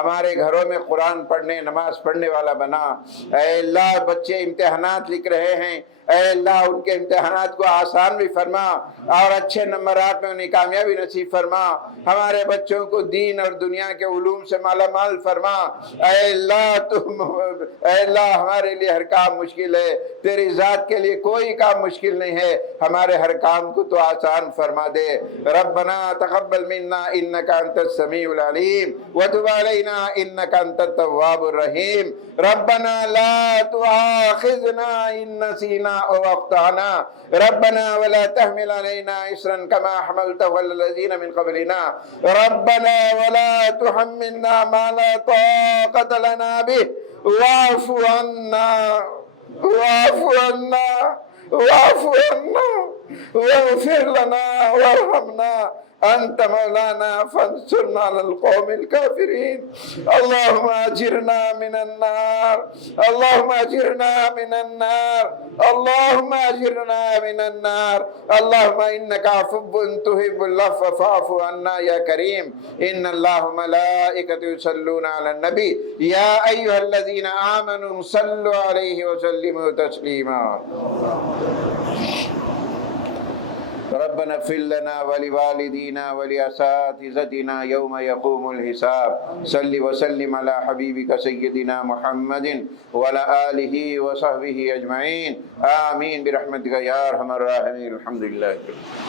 ہمارے گھروں میں قرآن پڑھنے نماز پڑھنے والا بنا۔ اے اللہ بچے امتحانات لکھ رہے ہیں، اے اللہ ان کے امتحانات کو آسان بھی فرما اور اچھے نمبرات میں انہیں کامیابی نصیب فرما۔ ہمارے بچوں کو دین اور دنیا کے علوم سے مالا مال فرما۔ اے اللہ ہمارے لیے ہر کام مشکل ہے، تیری ذات کے لیے کوئی کام مشکل نہیں ہے، ہمارے ہر کام کو تو آسان فرما دے۔ ربنا تقبل منا انک انت السمیع العلیم وتب علینا انک انت التواب الرحیم۔ ربنا لا تؤاخذنا ان نسینا او اخطأنا ربنا ولا تحمل علينا إصرا كما حملته على الذين من قبلنا ربنا ولا تحملنا ما لا طاقة لنا به واعف عنا واغفر لنا وارحمنا أنت مولانا فانصرنا على القوم الكافرين۔ اللهم أجرنا من النار، اللهم أجرنا من النار، اللهم أجرنا من النار، اللهم إنك عفو تحب العفو فاعف عنا يا كريم۔ إن الله وملائكته يصلون على النبي يا أيها الذين آمنوا صلوا عليه وسلموا تسليما۔ ربنا اغفر لنا ولوالدينا ولأساتذتنا يوم يقوم الحساب۔ صل وسلم على حبيبك سيدنا محمد وعلى آله وصحبه أجمعين، آمين برحمتك يا أرحم الراحمين۔ الحمد لله۔